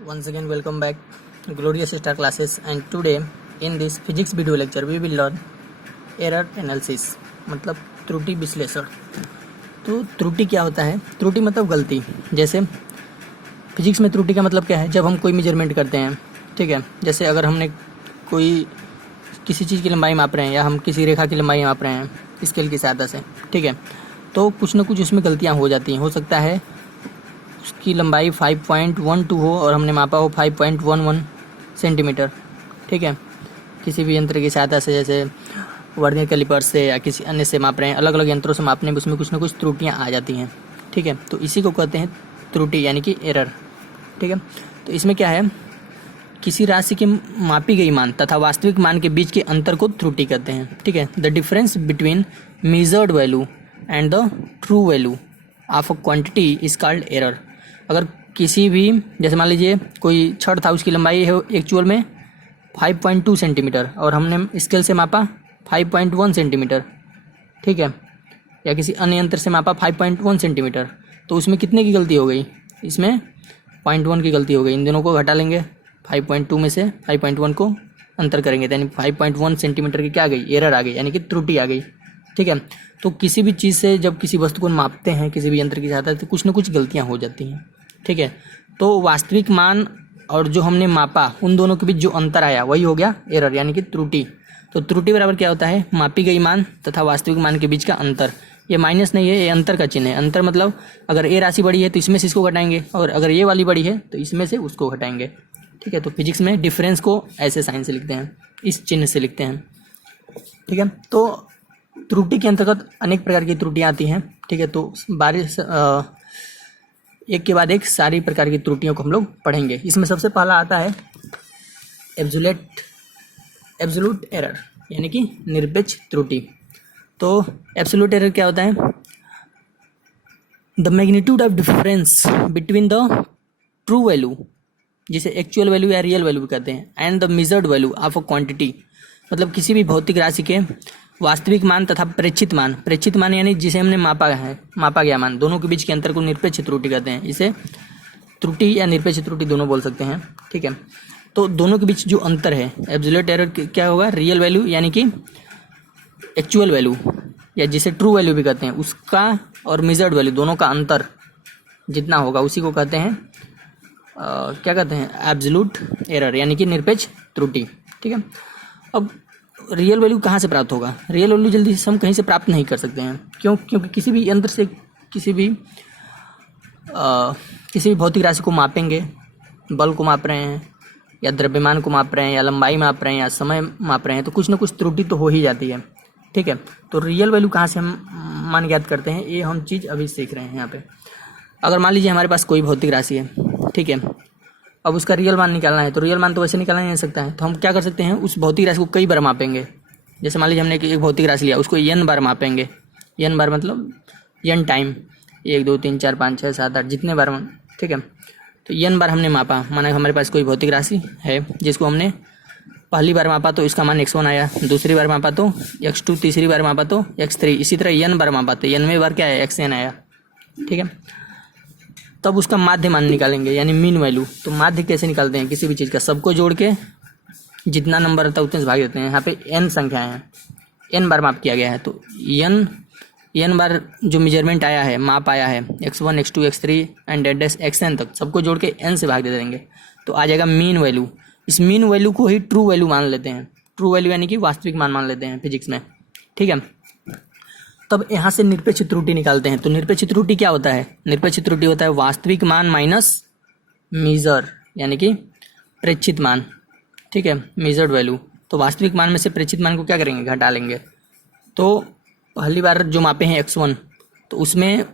Once again, welcome back, glorious star classes. And today, in this physics video lecture, we will learn error analysis, मतलब त्रुटि विश्लेषण। तो त्रुटि क्या होता है? त्रुटि मतलब गलती। जैसे फिजिक्स में त्रुटि का मतलब क्या है? जब हम कोई मेजरमेंट करते हैं, ठीक है, जैसे अगर हमने कोई किसी चीज़ की लंबाई माप रहे हैं या हम किसी रेखा की लंबाई माप रहे हैं स्केल की सहायता से, ठीक है, तो कुछ ना कुछ उसमें गलतियाँ हो जाती हैं। हो सकता है उसकी लंबाई 5.12 हो और हमने मापा हो 5.11 सेंटीमीटर, ठीक है, किसी भी यंत्र की सहायता से, जैसे वर्नियर कैलिपर से या किसी अन्य से माप रहे हैं, अलग अलग यंत्रों से मापने में उसमें कुछ ना कुछ त्रुटियां आ जाती हैं, ठीक है। तो इसी को कहते हैं त्रुटि यानी कि एरर, ठीक है। तो इसमें क्या है, किसी राशि की मापी गई मान तथा वास्तविक मान के बीच के अंतर को त्रुटि कहते हैं, ठीक है। The difference between measured value and the true value of a quantity is called error. अगर किसी भी, जैसे मान लीजिए कोई छड़ था, उसकी लंबाई है एक्चुअल में 5.2 सेंटीमीटर और हमने स्केल से मापा 5.1 सेंटीमीटर, ठीक है, या किसी अन्य यंत्र से मापा 5.1 सेंटीमीटर, तो उसमें कितने की गलती हो गई? इसमें 0.1 की गलती हो गई। इन दोनों को घटा लेंगे, 5.2 में से 5.1 को अंतर करेंगे, तो यानी 5.1 सेंटीमीटर की क्या आ गई? एरर आ गई, यानी कि त्रुटि आ गई, ठीक है। तो किसी भी चीज़ से जब किसी वस्तु को मापते हैं किसी भी यंत्र की सहायता से, तो कुछ ना कुछ गलतियाँ हो जाती हैं, ठीक है। तो वास्तविक मान और जो हमने मापा उन दोनों के बीच जो अंतर आया वही हो गया एरर, यानी कि त्रुटि। तो त्रुटि बराबर क्या होता है? मापी गई मान तथा वास्तविक मान के बीच का अंतर। ये माइनस नहीं है, ये अंतर का चिन्ह है। अंतर मतलब अगर ए राशि बड़ी है तो इसमें से इसको घटाएंगे, और अगर ये वाली बड़ी है तो इसमें से उसको घटाएंगे, ठीक है। तो फिजिक्स में डिफरेंस को ऐसे साइन से लिखते हैं, इस चिन्ह से लिखते हैं, ठीक है। तो त्रुटि के अंतर्गत अनेक प्रकार की त्रुटियां आती हैं, ठीक है। तो एक के बाद एक सारी प्रकार की त्रुटियों को हम लोग पढ़ेंगे। इसमें सबसे पहला आता है एब्सोल्यूट एरर, यानी कि निरपेक्ष त्रुटि। तो एब्सोल्यूट एरर क्या होता है? The magnitude of difference between the true value, जिसे एक्चुअल वैल्यू या रियल वैल्यू भी कहते हैं, and the measured value of a quantity, मतलब किसी भी भौतिक राशि के वास्तविक मान तथा प्रेक्षित मान यानी जिसे हमने मापा गया मान, दोनों के बीच के अंतर को निरपेक्ष त्रुटि कहते हैं। इसे त्रुटि या निरपेक्ष त्रुटि दोनों बोल सकते हैं, ठीक है। तो दोनों के बीच जो अंतर है, एब्सोल्यूट एरर क्या होगा? रियल वैल्यू यानी कि एक्चुअल वैल्यू या जिसे ट्रू वैल्यू भी कहते हैं उसका, और मेजर्ड वैल्यू, दोनों का अंतर जितना होगा उसी को कहते हैं क्या कहते हैं? एब्सोल्यूट एरर, यानी कि निरपेक्ष त्रुटि, ठीक है। अब रियल वैल्यू कहाँ से प्राप्त होगा? रियल वैल्यू जल्दी से हम कहीं से प्राप्त नहीं कर सकते हैं। क्यों? क्योंकि किसी भी यंत्र से किसी भी भौतिक राशि को मापेंगे, बल को माप रहे हैं या द्रव्यमान को माप रहे हैं या लंबाई माप रहे हैं या समय माप रहे हैं, तो कुछ ना कुछ त्रुटि तो हो ही जाती है, ठीक है। तो रियल वैल्यू कहाँ से हम मान ज्ञात करते हैं, ये हम चीज़ अभी सीख रहे हैं यहाँ पे। अगर मान लीजिए हमारे पास कोई भौतिक राशि है, ठीक है, अब उसका रियल मान निकालना है, तो रियल मान तो वैसे निकालना नहीं सकता है, तो हम क्या कर सकते हैं? उस भौतिक राशि को कई बार मापेंगे। जैसे मान लीजिए हमने एक भौतिक राशि लिया, उसको n बार मापेंगे। n बार मतलब n टाइम, 1 2 3 4 5 6 7 8 जितने बार, ठीक है। तो n बार हमने मापा, माना हमारे पास कोई भौतिक राशि है जिसको हमने पहली बार मापा तो इसका मान x1 आया, दूसरी बार मापा तो x2, तीसरी बार मापा तो x3, इसी तरह n बार मापा तो nवें बार क्या है? xn आया, ठीक है। तब उसका माध्य मान निकालेंगे, यानी मीन वैल्यू। तो माध्य कैसे निकालते हैं? किसी भी चीज़ का सबको जोड़ के जितना नंबर रहता है उतने से भाग देते हैं। यहाँ पे n संख्याएं हैं, n बार माप किया गया है, तो n बार जो मेजरमेंट आया है, माप आया है, x1 x2 x3 and dash xn तक, सबको जोड़ के n से भाग दे देंगे, तो आ जाएगा मीन वैल्यू। इस मीन वैल्यू को ही ट्रू वैल्यू मान लेते हैं। ट्रू वैल्यू यानी कि वास्तविक मान लेते हैं फिजिक्स में, ठीक है। तब यहाँ से निरपेक्ष त्रुटि निकालते हैं। तो निरपेक्ष त्रुटि क्या होता है? निरपेक्ष त्रुटि होता है वास्तविक मान माइनस मेजर, यानी कि प्रेक्षित मान, ठीक है, मेजर्ड वैल्यू। तो वास्तविक मान में से प्रेक्षित मान को क्या करेंगे? घटा लेंगे। तो पहली बार जो मापे हैं x1, तो उसमें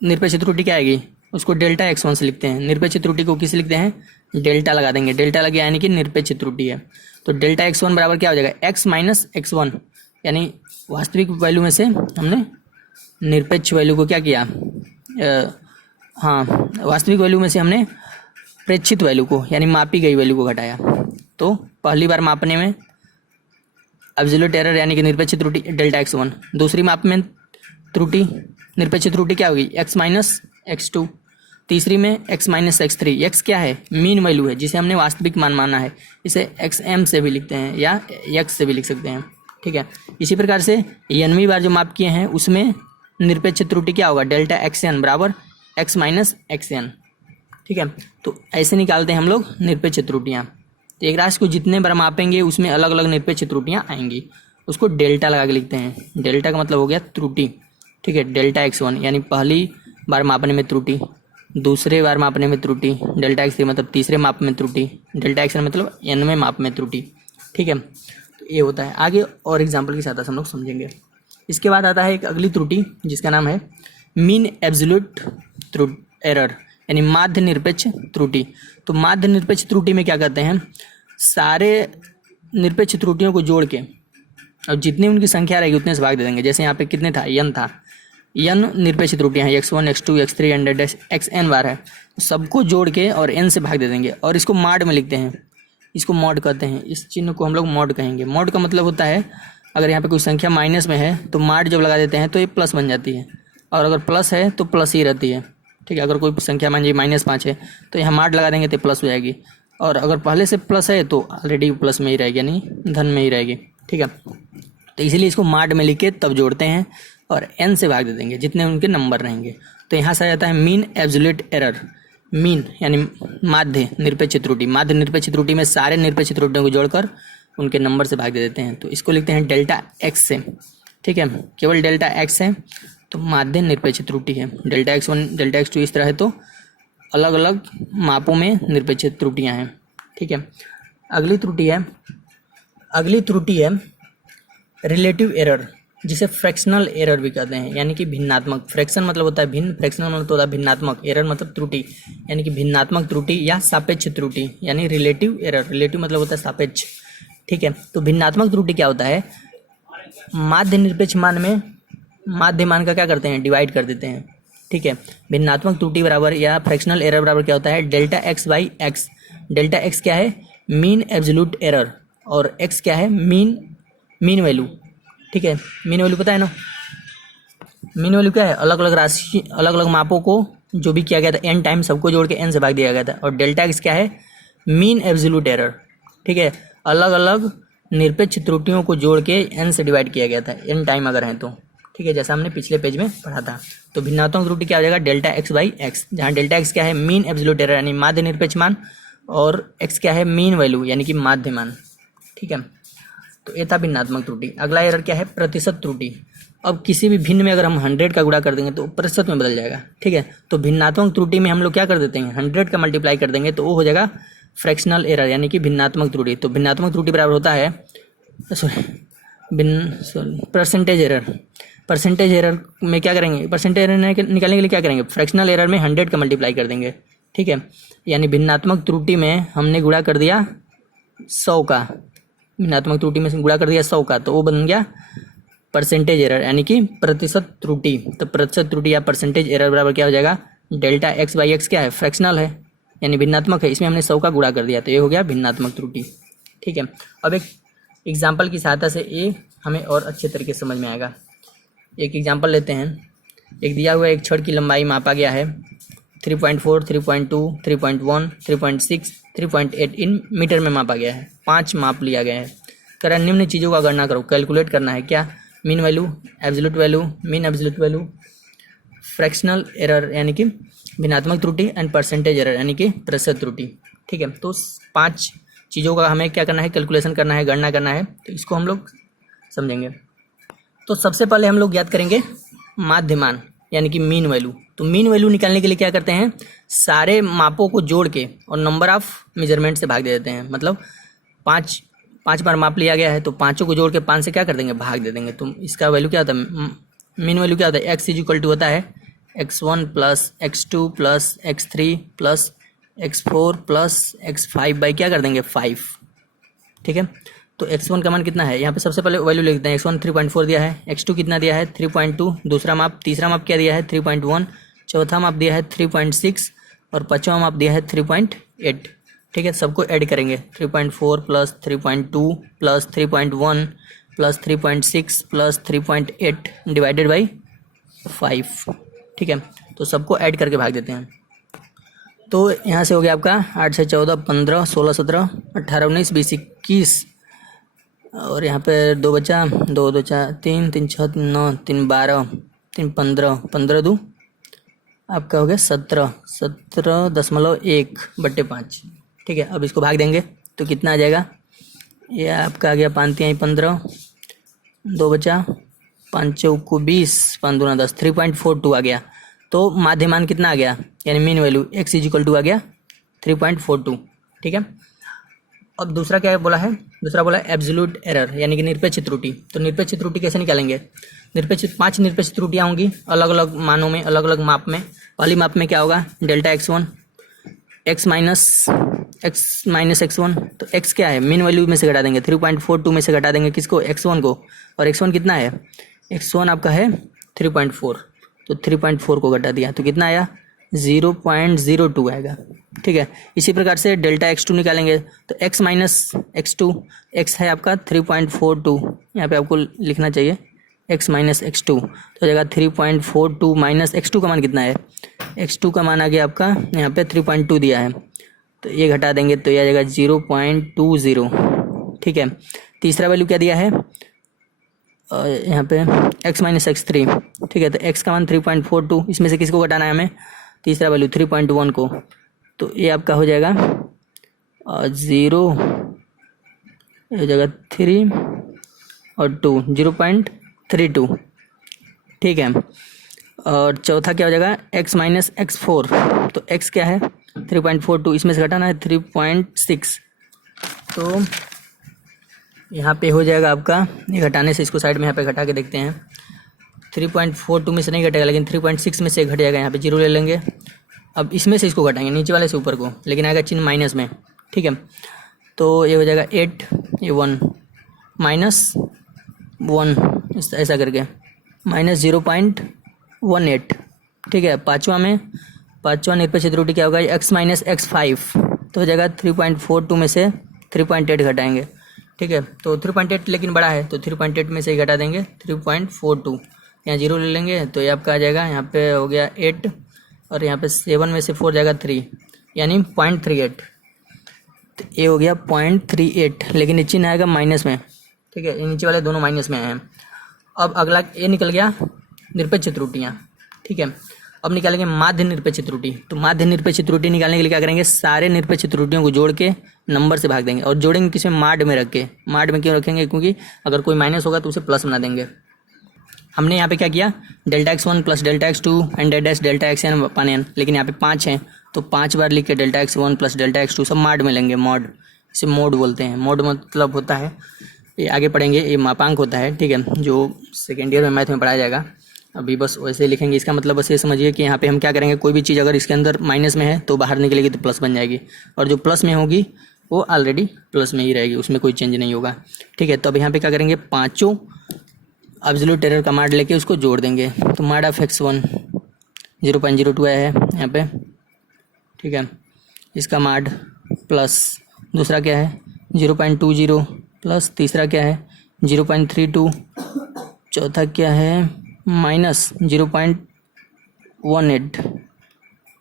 निरपेक्ष त्रुटि क्या आएगी? उसको डेल्टा x1 से लिखते हैं। निरपेक्ष त्रुटि को किस लिखते हैं? डेल्टा लगा देंगे। डेल्टा लगे यानी कि निरपेक्ष त्रुटि है। तो डेल्टा x1 बराबर क्या हो जाएगा? x माइनस x1, यानी वास्तविक वैल्यू में से हमने निरपेक्ष वैल्यू को क्या किया? वास्तविक वैल्यू में से हमने प्रेक्षित वैल्यू को, यानी मापी गई वैल्यू को घटाया। तो पहली बार मापने में एब्सोल्यूट एरर यानी कि निरपेक्ष त्रुटि डेल्टा x1, दूसरी माप में त्रुटि, निरपेक्ष त्रुटि क्या होगी? x माइनस x2, तीसरी में x minus x three. X क्या है? मीन वैल्यू है जिसे हमने वास्तविक मान माना है, इसे XM से भी लिखते हैं या x से भी लिख सकते हैं, ठीक है। इसी प्रकार से nवीं बार जो माप किए हैं उसमें निरपेक्ष त्रुटि क्या होगा? डेल्टा XN बराबर x माइनस XN, ठीक है। तो ऐसे निकालते हैं हम लोग निरपेक्ष त्रुटियाँ। तो एक राशि को जितने बार मापेंगे उसमें अलग अलग निरपेक्ष त्रुटियाँ आएंगी, उसको डेल्टा लगा के लिखते हैं। डेल्टा का मतलब हो गया त्रुटि, ठीक है। डेल्टा X1 यानी पहली बार मापने में त्रुटि, दूसरे बार मापने में त्रुटि, डेल्टा X3 मतलब तीसरे माप में त्रुटि, डेल्टा XN मतलब nवें माप में त्रुटि, ठीक है। तो ये होता है। आगे और एग्जाम्पल की सहायता से हम लोग समझेंगे। इसके बाद आता है एक अगली त्रुटि जिसका नाम है मीन एब्सोल्यूट एरर यानी माध्य निरपेक्ष त्रुटि। तो माध्य निरपेक्ष त्रुटि में क्या करते हैं? सारे निरपेक्ष त्रुटियों को जोड़ के और जितनी उनकी संख्या रहेगी उतने से भाग दे देंगे। जैसे यहाँ पे कितने था? n था, n निरपेक्ष त्रुटियाँ हैं, x1 x2 x3 and xn बार है। सबको जोड़ के और n से भाग दे देंगे और इसको मॉड में लिखते हैं। इसको मॉड कहते हैं, इस चिन्ह को हम लोग मॉड कहेंगे। मॉड का मतलब होता है अगर यहाँ पे कोई संख्या माइनस में है तो मॉड जब लगा देते हैं तो ये प्लस बन जाती है, और अगर प्लस है तो प्लस ही रहती है, ठीक है। अगर कोई संख्या मान लीजिए -5 है तो यहाँ मॉड लगा देंगे तो प्लस हो जाएगी, और अगर पहले से प्लस है तो ऑलरेडी प्लस में ही रहेगी यानी धन में ही रहेगी, ठीक है। तो इसीलिए इसको मॉड में लिख के तब जोड़ते हैं और n से भाग दे देंगे जितने उनके नंबर रहेंगे। तो यहाँ से आ जाता है मीन एब्सोल्यूट एरर। मीन यानी माध्य निरपेक्ष त्रुटि। माध्य निरपेक्ष त्रुटि में सारे निरपेक्ष त्रुटियों को जोड़कर उनके नंबर से भाग दे देते हैं। तो इसको लिखते हैं डेल्टा x से, ठीक है। केवल डेल्टा x है तो माध्य निरपेक्ष त्रुटि है। डेल्टा X1 डेल्टा X2 इस तरह है तो अलग अलग मापों में निरपेक्ष त्रुटियाँ हैं, ठीक है। अगली त्रुटि है रिलेटिव एरर, जिसे फ्रैक्शनल एरर भी कहते हैं, यानी कि भिन्नात्मक। फ्रैक्शन मतलब होता है भिन्न, फ्रैक्शनल मतलब होता है भिन्नात्मक, एरर मतलब त्रुटि यानी कि भिन्नात्मक त्रुटि या सापेक्ष त्रुटि यानी रिलेटिव एरर। रिलेटिव मतलब होता है सापेक्ष, ठीक है। तो भिन्नात्मक त्रुटि क्या होता है? माध्य निरपेक्ष मान में माध्य मान का क्या करते हैं? डिवाइड कर देते हैं, ठीक है। भिन्नात्मक त्रुटि बराबर या फ्रैक्शनल एरर बराबर क्या होता है? Delta x by x. Delta x क्या है? मीन एब्सोल्यूट एरर, और x क्या है? मीन वैल्यू, ठीक है। मीन वैल्यू पता है ना? मीन वैल्यू क्या है? अलग अलग राशि, अलग अलग मापों को जो भी किया गया था n टाइम सबको जोड़ के n से भाग दिया गया था। और डेल्टा x क्या है? मीन एब्सोल्यूट एरर, ठीक है। अलग अलग निरपेक्ष त्रुटियों को जोड़ के n से डिवाइड किया गया था, n टाइम अगर है तो, ठीक है, जैसा हमने पिछले पेज में पढ़ा था। तो भिन्नात्मक त्रुटि क्या हो जाएगा? डेल्टा x बाई एक्स, जहाँ डेल्टा x क्या है? मीन एब्सोल्यूट एरर यानी माध्य निरपेक्ष मान, और x क्या है? मीन वैल्यू यानी कि माध्य मान, ठीक है। तो ये था भिन्नात्मक त्रुटि। अगला एरर क्या है? प्रतिशत त्रुटि। अब किसी भी भिन्न में अगर हम 100 का गुणा कर देंगे तो प्रतिशत में बदल जाएगा, ठीक है। तो भिन्नात्मक त्रुटि में हम लोग क्या कर देते हैं? 100 का मल्टीप्लाई कर देंगे तो वो हो जाएगा फ्रैक्शनल एरर यानी कि भिन्नात्मक त्रुटि। तो भिन्नात्मक त्रुटि बराबर होता है परसेंटेज एरर। परसेंटेज एरर में क्या करेंगे? परसेंटेज एरर निकालने के लिए क्या करेंगे? फ्रैक्शनल एरर में 100 का मल्टीप्लाई कर देंगे, ठीक है। यानी भिन्नात्मक त्रुटि में हमने गुणा कर दिया 100 का, भिन्नात्मक त्रुटि में गुणा कर दिया 100 का, तो वो बन गया परसेंटेज एरर यानी कि प्रतिशत त्रुटि। तो प्रतिशत त्रुटि या परसेंटेज एरर बराबर क्या हो जाएगा? डेल्टा x बाई एक्स क्या है? फ्रैक्शनल है यानी भिन्नात्मक है, इसमें हमने 100 का गुणा कर दिया, तो ये हो गया भिन्नात्मक त्रुटि, ठीक है। अब एक एग्जाम्पल की सहायता से ये हमें और अच्छे तरीके से समझ में आएगा। एक एग्जाम्पल लेते हैं। एक दिया हुआ एक छड़ की लंबाई मापा गया है 3.4, 3.2, 3.1, 3.6, 3.8 इन मीटर में मापा गया है। 5 माप लिया गया है। कह रहा है निम्न चीज़ों का गणना करो, कैलकुलेट करना है। क्या? Mean value, absolute value, mean absolute value, fractional error यानी कि भिन्नात्मक त्रुटि, एंड परसेंटेज एरर यानी कि प्रतिशत त्रुटि, ठीक है। तो 5 चीज़ों का हमें क्या करना है? कैलकुलेशन करना है, गणना करना है। तो इसको हम लोग समझेंगे। तो सबसे पहले हम लोग ज्ञात करेंगे माध्य मान यानी कि मीन वैल्यू। तो मीन वैल्यू निकालने के लिए क्या करते हैं? सारे मापों को जोड़ के और नंबर ऑफ मेजरमेंट से भाग दे देते हैं। मतलब 5 बार माप लिया गया है तो पाँचों को जोड़ के 5 से क्या कर देंगे? भाग दे देंगे। तो इसका वैल्यू क्या होता है? मीन वैल्यू क्या होता है? x इज इक्वल टू होता है x1 plus x2 plus x3 plus x4 plus x5 by क्या कर देंगे? 5, ठीक है। तो x1 का मान कितना है? यहाँ पे सबसे पहले वैल्यू लिखते हैं। x1 3.4 दिया है, x2 कितना दिया है? 3.2, दूसरा माप, तीसरा माप क्या दिया है? 3.1, चौथा माप दिया है 3.6 और पाँचवा माप दिया है 3.8, ठीक है। सबको ऐड करेंगे 3.4 plus 3.2 plus 3.1 plus 3.6 plus 3.8 divided by 5, ठीक है। तो सबको ऐड करके भाग देते हैं। तो यहाँ से हो गया आपका 8 से 14 15 16 17 18 19 20 21 और यहाँ पे 2 बचा, 2 2 4 3 3 6 3 9 3 12 3 15 15 2 आपका हो गया 17.1/5। ठीक है, अब इसको भाग देंगे तो कितना आ जाएगा, ये आपका आ गया 5 3 15, 2 बचा, 5 चौको 20, 5 दूना 10, 3.42 आ गया। तो माध्यमान कितना आ गया, यानी मीन वैल्यू x = आ गया 3.42। ठीक है, अब दूसरा क्या बोला है, दूसरा बोला एब्सोल्यूट एरर यानी कि निरपेक्ष त्रुटि। तो निरपेक्ष त्रुटि कैसे निकालेंगे, 5 निरपेक्ष त्रुटियाँ होंगी अलग अलग मानों में, अलग अलग माप में। पहली माप में क्या होगा, delta x1 x minus x1, तो x क्या है, मीन वैल्यू में से घटा देंगे, 3.42 में से घटा देंगे किसको, x1 को, और x1 कितना है, x1 आपका है 3.4, तो 3.4 को घटा दिया तो कितना आया, 0.02 आएगा। ठीक है, इसी प्रकार से डेल्टा x2 निकालेंगे, तो x माइनस x2, x है आपका 3.42, यहाँ पे आपको लिखना चाहिए x माइनस x2, तो हो जाएगा 3.42 माइनस x2 का मान कितना है, x2 का मान आ गया आपका यहाँ पे 3.2 दिया है, तो ये घटा देंगे तो ये आ जाएगा 0.20। ठीक है, तीसरा वैल्यू क्या दिया है यहाँ पे x माइनस x3। ठीक है, तो x का मान 3.42, इसमें से किसको घटाना है हमें, तीसरा वैल्यू 3.1 को, तो ये आपका हो जाएगा 0 हो जाएगा 3 और 2 0.32। ठीक है, और चौथा क्या हो जाएगा x माइनस x4, तो x क्या है 3.42, इसमें से घटाना है 3.6, तो यहाँ पे हो जाएगा आपका, ये घटाने से इसको साइड में यहाँ पे घटा के देखते हैं, 3.42 में से नहीं घटेगा लेकिन 3.6 में से घट जाएगा, यहाँ पे 0 ले लेंगे। अब इसमें से इसको घटाएंगे नीचे वाले से ऊपर को, लेकिन आएगा चिन्ह माइनस में। ठीक है, तो ये हो जाएगा 8, ये 1 माइनस 1 ऐसा करके माइनस 0.18। ठीक है, पाँचवा निरपेक्ष त्रुटि क्या होगा, x माइनस x5, तो हो जाएगा 3.42 में से 3.8 घटाएंगे। ठीक है, तो 3.8 लेकिन बड़ा है, तो 3.8 में से घटा देंगे 3.42, यहाँ 0 ले लेंगे, तो ये आपका आ जाएगा, यहाँ पे हो गया 8 और यहाँ पे 7 में से 4 जाएगा 3, यानी 0.38, तो ये हो गया 0.38, लेकिन ये चिन्ह आएगा माइनस में। ठीक है, ये नीचे वाले दोनों माइनस में हैं। अब अगला ये निकल गया निरपेक्ष त्रुटियाँ। ठीक है, अब निकालेंगे माध्य निरपेक्ष त्रुटि। तो माध्य निरपेक्ष त्रुटि निकालने के लिए क्या करेंगे, सारे निरपेक्ष त्रुटियों को जोड़ के नंबर से भाग देंगे और जोड़ेंगे किसमें, माड में रख के। माड में क्यों रखेंगे, क्योंकि अगर कोई माइनस होगा तो उसे प्लस बना देंगे। हमने यहाँ पे क्या किया, delta x1 plus delta x2 and delta xn upon n, लेकिन यहाँ पे 5 हैं तो 5 बार लिख के delta x1 plus delta x2 सब माड में लेंगे। मॉड, इसे मोड बोलते हैं। मोड मतलब होता है, ये आगे पढ़ेंगे, ये मापांक होता है। ठीक है, जो सेकेंड ईयर में मैथ में पढ़ाया जाएगा, अभी बस वैसे लिखेंगे। इसका मतलब बस ये समझिए कि यहाँ पे हम क्या करेंगे, कोई भी चीज़ अगर इसके अंदर माइनस में है तो बाहर निकलेगी तो प्लस बन जाएगी, और जो प्लस में होगी वो ऑलरेडी प्लस में ही रहेगी, उसमें कोई चेंज नहीं होगा। ठीक है, तो अब यहाँ पे क्या करेंगे, पाँचों एब्सोल्यूट एरर का माड लेके उसको जोड़ देंगे। तो माड ऑफ x1 0.02 आया है यहाँ पे। ठीक है, इसका माड प्लस दूसरा क्या है 0.20 प्लस तीसरा क्या है 0.32, चौथा क्या है माइनस 0.18,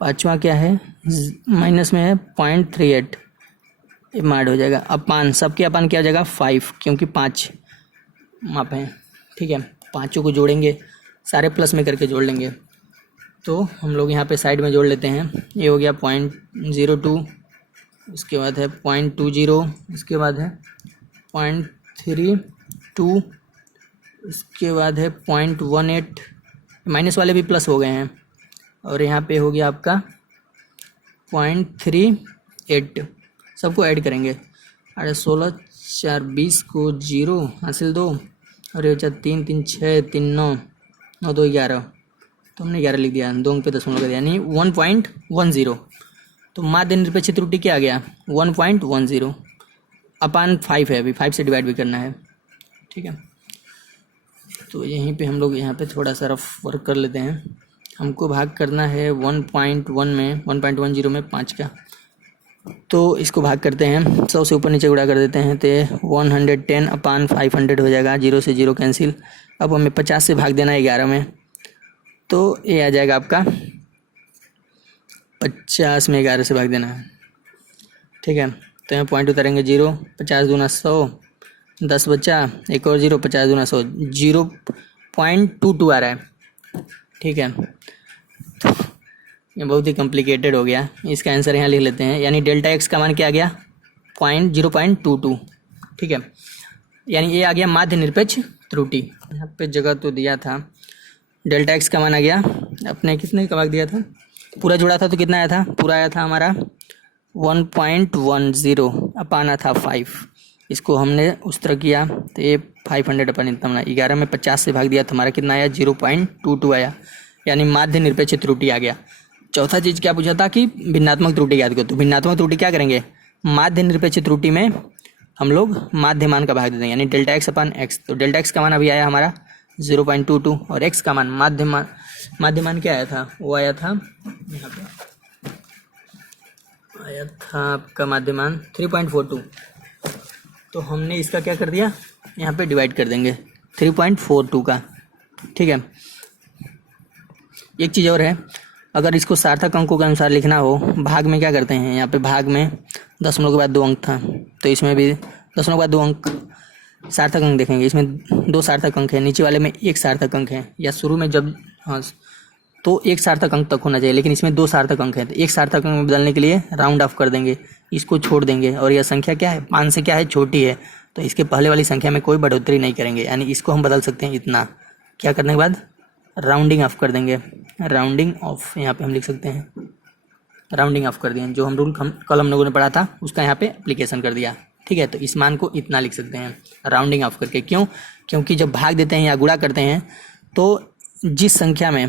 पाँचवा क्या है माइनस में है 0.38, ये माड हो जाएगा। अपान, सबके अपान क्या हो जाएगा 5, क्योंकि 5 माप हैं। ठीक है, पाँचों को जोड़ेंगे, सारे प्लस में करके जोड़ लेंगे। तो हम लोग यहाँ पे साइड में जोड़ लेते हैं। ये हो गया 0.02, इसके बाद है 0.20, इसके बाद है 0.32, इसके बाद है 0.18, माइनस वाले भी प्लस हो गए हैं, और यहाँ पे हो गया आपका 0.38, सबको ऐड करेंगे। 16 4 20 को 0 हासिल 2, और ये 3 3 6 3 9 9 2 11, तो हमने 11 लिख दिया, 2 पे दशमलव कर दिया, यानी 1.10। तो माध्य निरपेक्ष त्रुटि क्या आ गया 1.10 अपान 5 है, अभी 5 से डिवाइड भी करना है। ठीक है, तो यहीं पे हम लोग यहाँ पे थोड़ा सा रफ वर्क कर लेते हैं। हमको भाग करना है 1.10 में 5 का, तो इसको भाग करते हैं, 100 से ऊपर नीचे गुणा कर देते हैं, तो 110 अपान 500 हो जाएगा, 0 से 0 कैंसिल। अब हमें 50 से भाग देना है 11 में, तो ये आ जाएगा आपका 50 में 11 से भाग देना है, ठीक है। तो यहाँ पॉइंट उतारेंगे 0, 50 दूना 100, 10 बचा, एक और 0, 50 दूना 100, 0.22 आ रहा है, ठीक है। तो ये बहुत ही कॉम्प्लिकेटेड हो गया, इसका आंसर यहाँ लिख लेते हैं, यानी डेल्टा एक्स का मान क्या आ गया 0.22, ठीक है। यानी ये आ गया माध्य निरपेक्ष त्रुटि। यहाँ पे जगह तो दिया था, डेल्टा एक्स का मान आ गया अपने कितने का भाग दिया था, पूरा जुड़ा था तो कितना आया था, पूरा आया था हमारा 1.10 अपान आ था 5, इसको हमने उस तरह किया तो ये 500 अपन इतना बना, 11 में 50 से भाग दिया तो हमारा कितना आया 0.22 आया, यानी माध्य निरपेक्ष त्रुटि आ गया। चौथा चीज़ क्या पूछा था कि भिन्नात्मक त्रुटि याद करो, तो भिन्नात्मक त्रुटि क्या करेंगे, माध्य निरपेक्ष त्रुटि में हम लोग माध्य मान का भाग देते हैं, यानी डेल्टा एक्स अपान एक्स। तो डेल्टा एक्स का मान अभी आया हमारा 0.22 और एक्स का मान माध्य मान क्या आया था, वो आया था यहाँ पे आया था आपका माध्य मान 3.42। तो हमने इसका क्या कर दिया, यहाँ पे डिवाइड कर देंगे 3.42 का, ठीक है। एक चीज़ और है, अगर इसको सार्थक अंकों के अनुसार लिखना हो, भाग में क्या करते हैं, यहाँ पे भाग में दशमलव के बाद 2 अंक था, तो इसमें भी दशमलव के बाद 2 अंक सार्थक अंक देखेंगे, इसमें 2 सार्थक अंक है, नीचे वाले में 1 सार्थक अंक है, या शुरू में जब हाँ तो 1 सार्थक अंक तक होना चाहिए, लेकिन इसमें 2 सार्थक अंक है, तो 1 सार्थक अंक में बदलने के लिए राउंड ऑफ कर देंगे, इसको छोड़ देंगे, और यह संख्या क्या है 5 से क्या है छोटी है, तो इसके पहले वाली संख्या में कोई बढ़ोतरी नहीं करेंगे, यानी इसको हम बदल सकते हैं इतना, क्या करने के बाद राउंडिंग ऑफ कर देंगे, राउंडिंग ऑफ यहाँ पे हम लिख सकते हैं, राउंडिंग ऑफ कर दिए, जो हम रूल कल हम लोगों ने पढ़ा था उसका यहाँ पे एप्लीकेशन कर दिया, ठीक है। तो इस मान को इतना लिख सकते हैं राउंडिंग ऑफ करके, क्यों, क्योंकि जब भाग देते हैं या गुणा करते हैं तो जिस संख्या में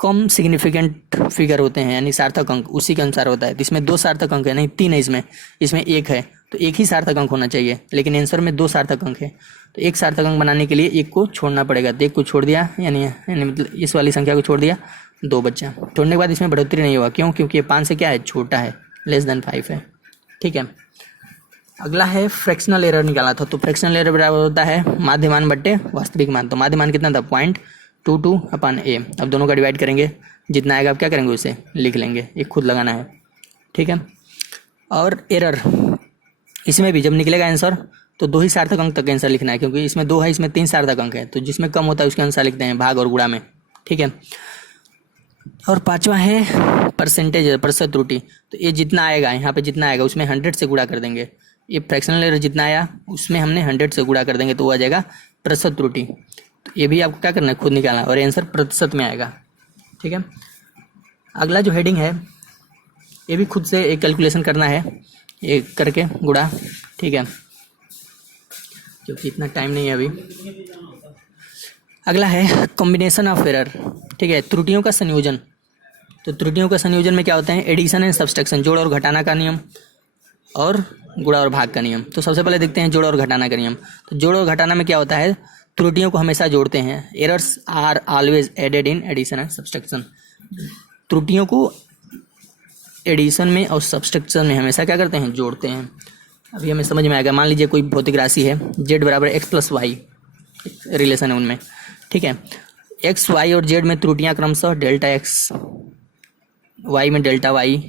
कम सिग्निफिकेंट फिगर होते हैं यानी सार्थक अंक उसी के अनुसार होता है, तो इसमें 2 सार्थक अंक है, नहीं 3 है, इसमें 1 है, तो 1 ही सार्थक अंक होना चाहिए, लेकिन आंसर में 2 सार्थक अंक है, तो 1 सार्थक अंक बनाने के लिए 1 को छोड़ना पड़ेगा, तो 1 को छोड़ दिया, यानी मतलब इस वाली संख्या को छोड़ दिया, 2 बच्चा, छोड़ने के बाद इसमें बढ़ोतरी नहीं हुआ, क्यों, क्योंकि ये 5 से क्या है छोटा है, <5 है, ठीक है। अगला है फ्रैक्शनल एरर निकाला था, तो फ्रैक्शनल एरर बराबर होता है माध्य मान बट्टे वास्तविक मान, तो माध्य मान कितना था 0.22 अपान ए, अब दोनों का डिवाइड करेंगे, जितना आएगा आप क्या करेंगे उसे लिख लेंगे, एक खुद लगाना है, ठीक है। और एरर इसमें भी जब निकलेगा आंसर तो 2 ही सार्थक अंक तक आंसर लिखना है, क्योंकि इसमें 2 है, इसमें 3 सार्थक अंक है, तो जिसमें कम होता है उसके अनुसार लिखते हैं भाग और गुणा में, ठीक है। और 5वां है परसेंटेज प्रतिशत त्रुटि, तो ये जितना आएगा यहाँ पे जितना आएगा उसमें 100 से गुणा कर देंगे, ये फ्रैक्शनल एरर जितना आया उसमें हमने 100 से गुणा कर देंगे तो वो आ जाएगा प्रतिशत त्रुटि, तो ये भी आपको क्या करना है खुद निकालना, और आंसर प्रतिशत में आएगा, ठीक है। अगला जो हेडिंग है ये भी खुद से एक कैलकुलेशन करना है, ये करके गुणा, ठीक है, क्योंकि इतना टाइम नहीं है अभी। अगला है कॉम्बिनेशन ऑफ एरर, ठीक है, त्रुटियों का संयोजन। तो त्रुटियों का संयोजन में क्या होता है, एडिशन एंड सब्सट्रैक्शन, जोड़ और घटाना का नियम और गुणा और भाग का नियम। तो सबसे पहले देखते हैं जोड़ और घटाना का नियम। तो जोड़ और घटाना में क्या होता है, त्रुटियों को हमेशा जोड़ते हैं, errors are always added in addition and subtraction. त्रुटियों को एडिशन में और सब्सट्रैक्शन में हमेशा क्या करते हैं, जोड़ते हैं। अभी हमें समझ में आएगा, मान लीजिए कोई भौतिक राशि है z बराबर x प्लस वाई, रिलेशन है उनमें, ठीक है। x y और z में त्रुटियां क्रमशः डेल्टा x, y में डेल्टा y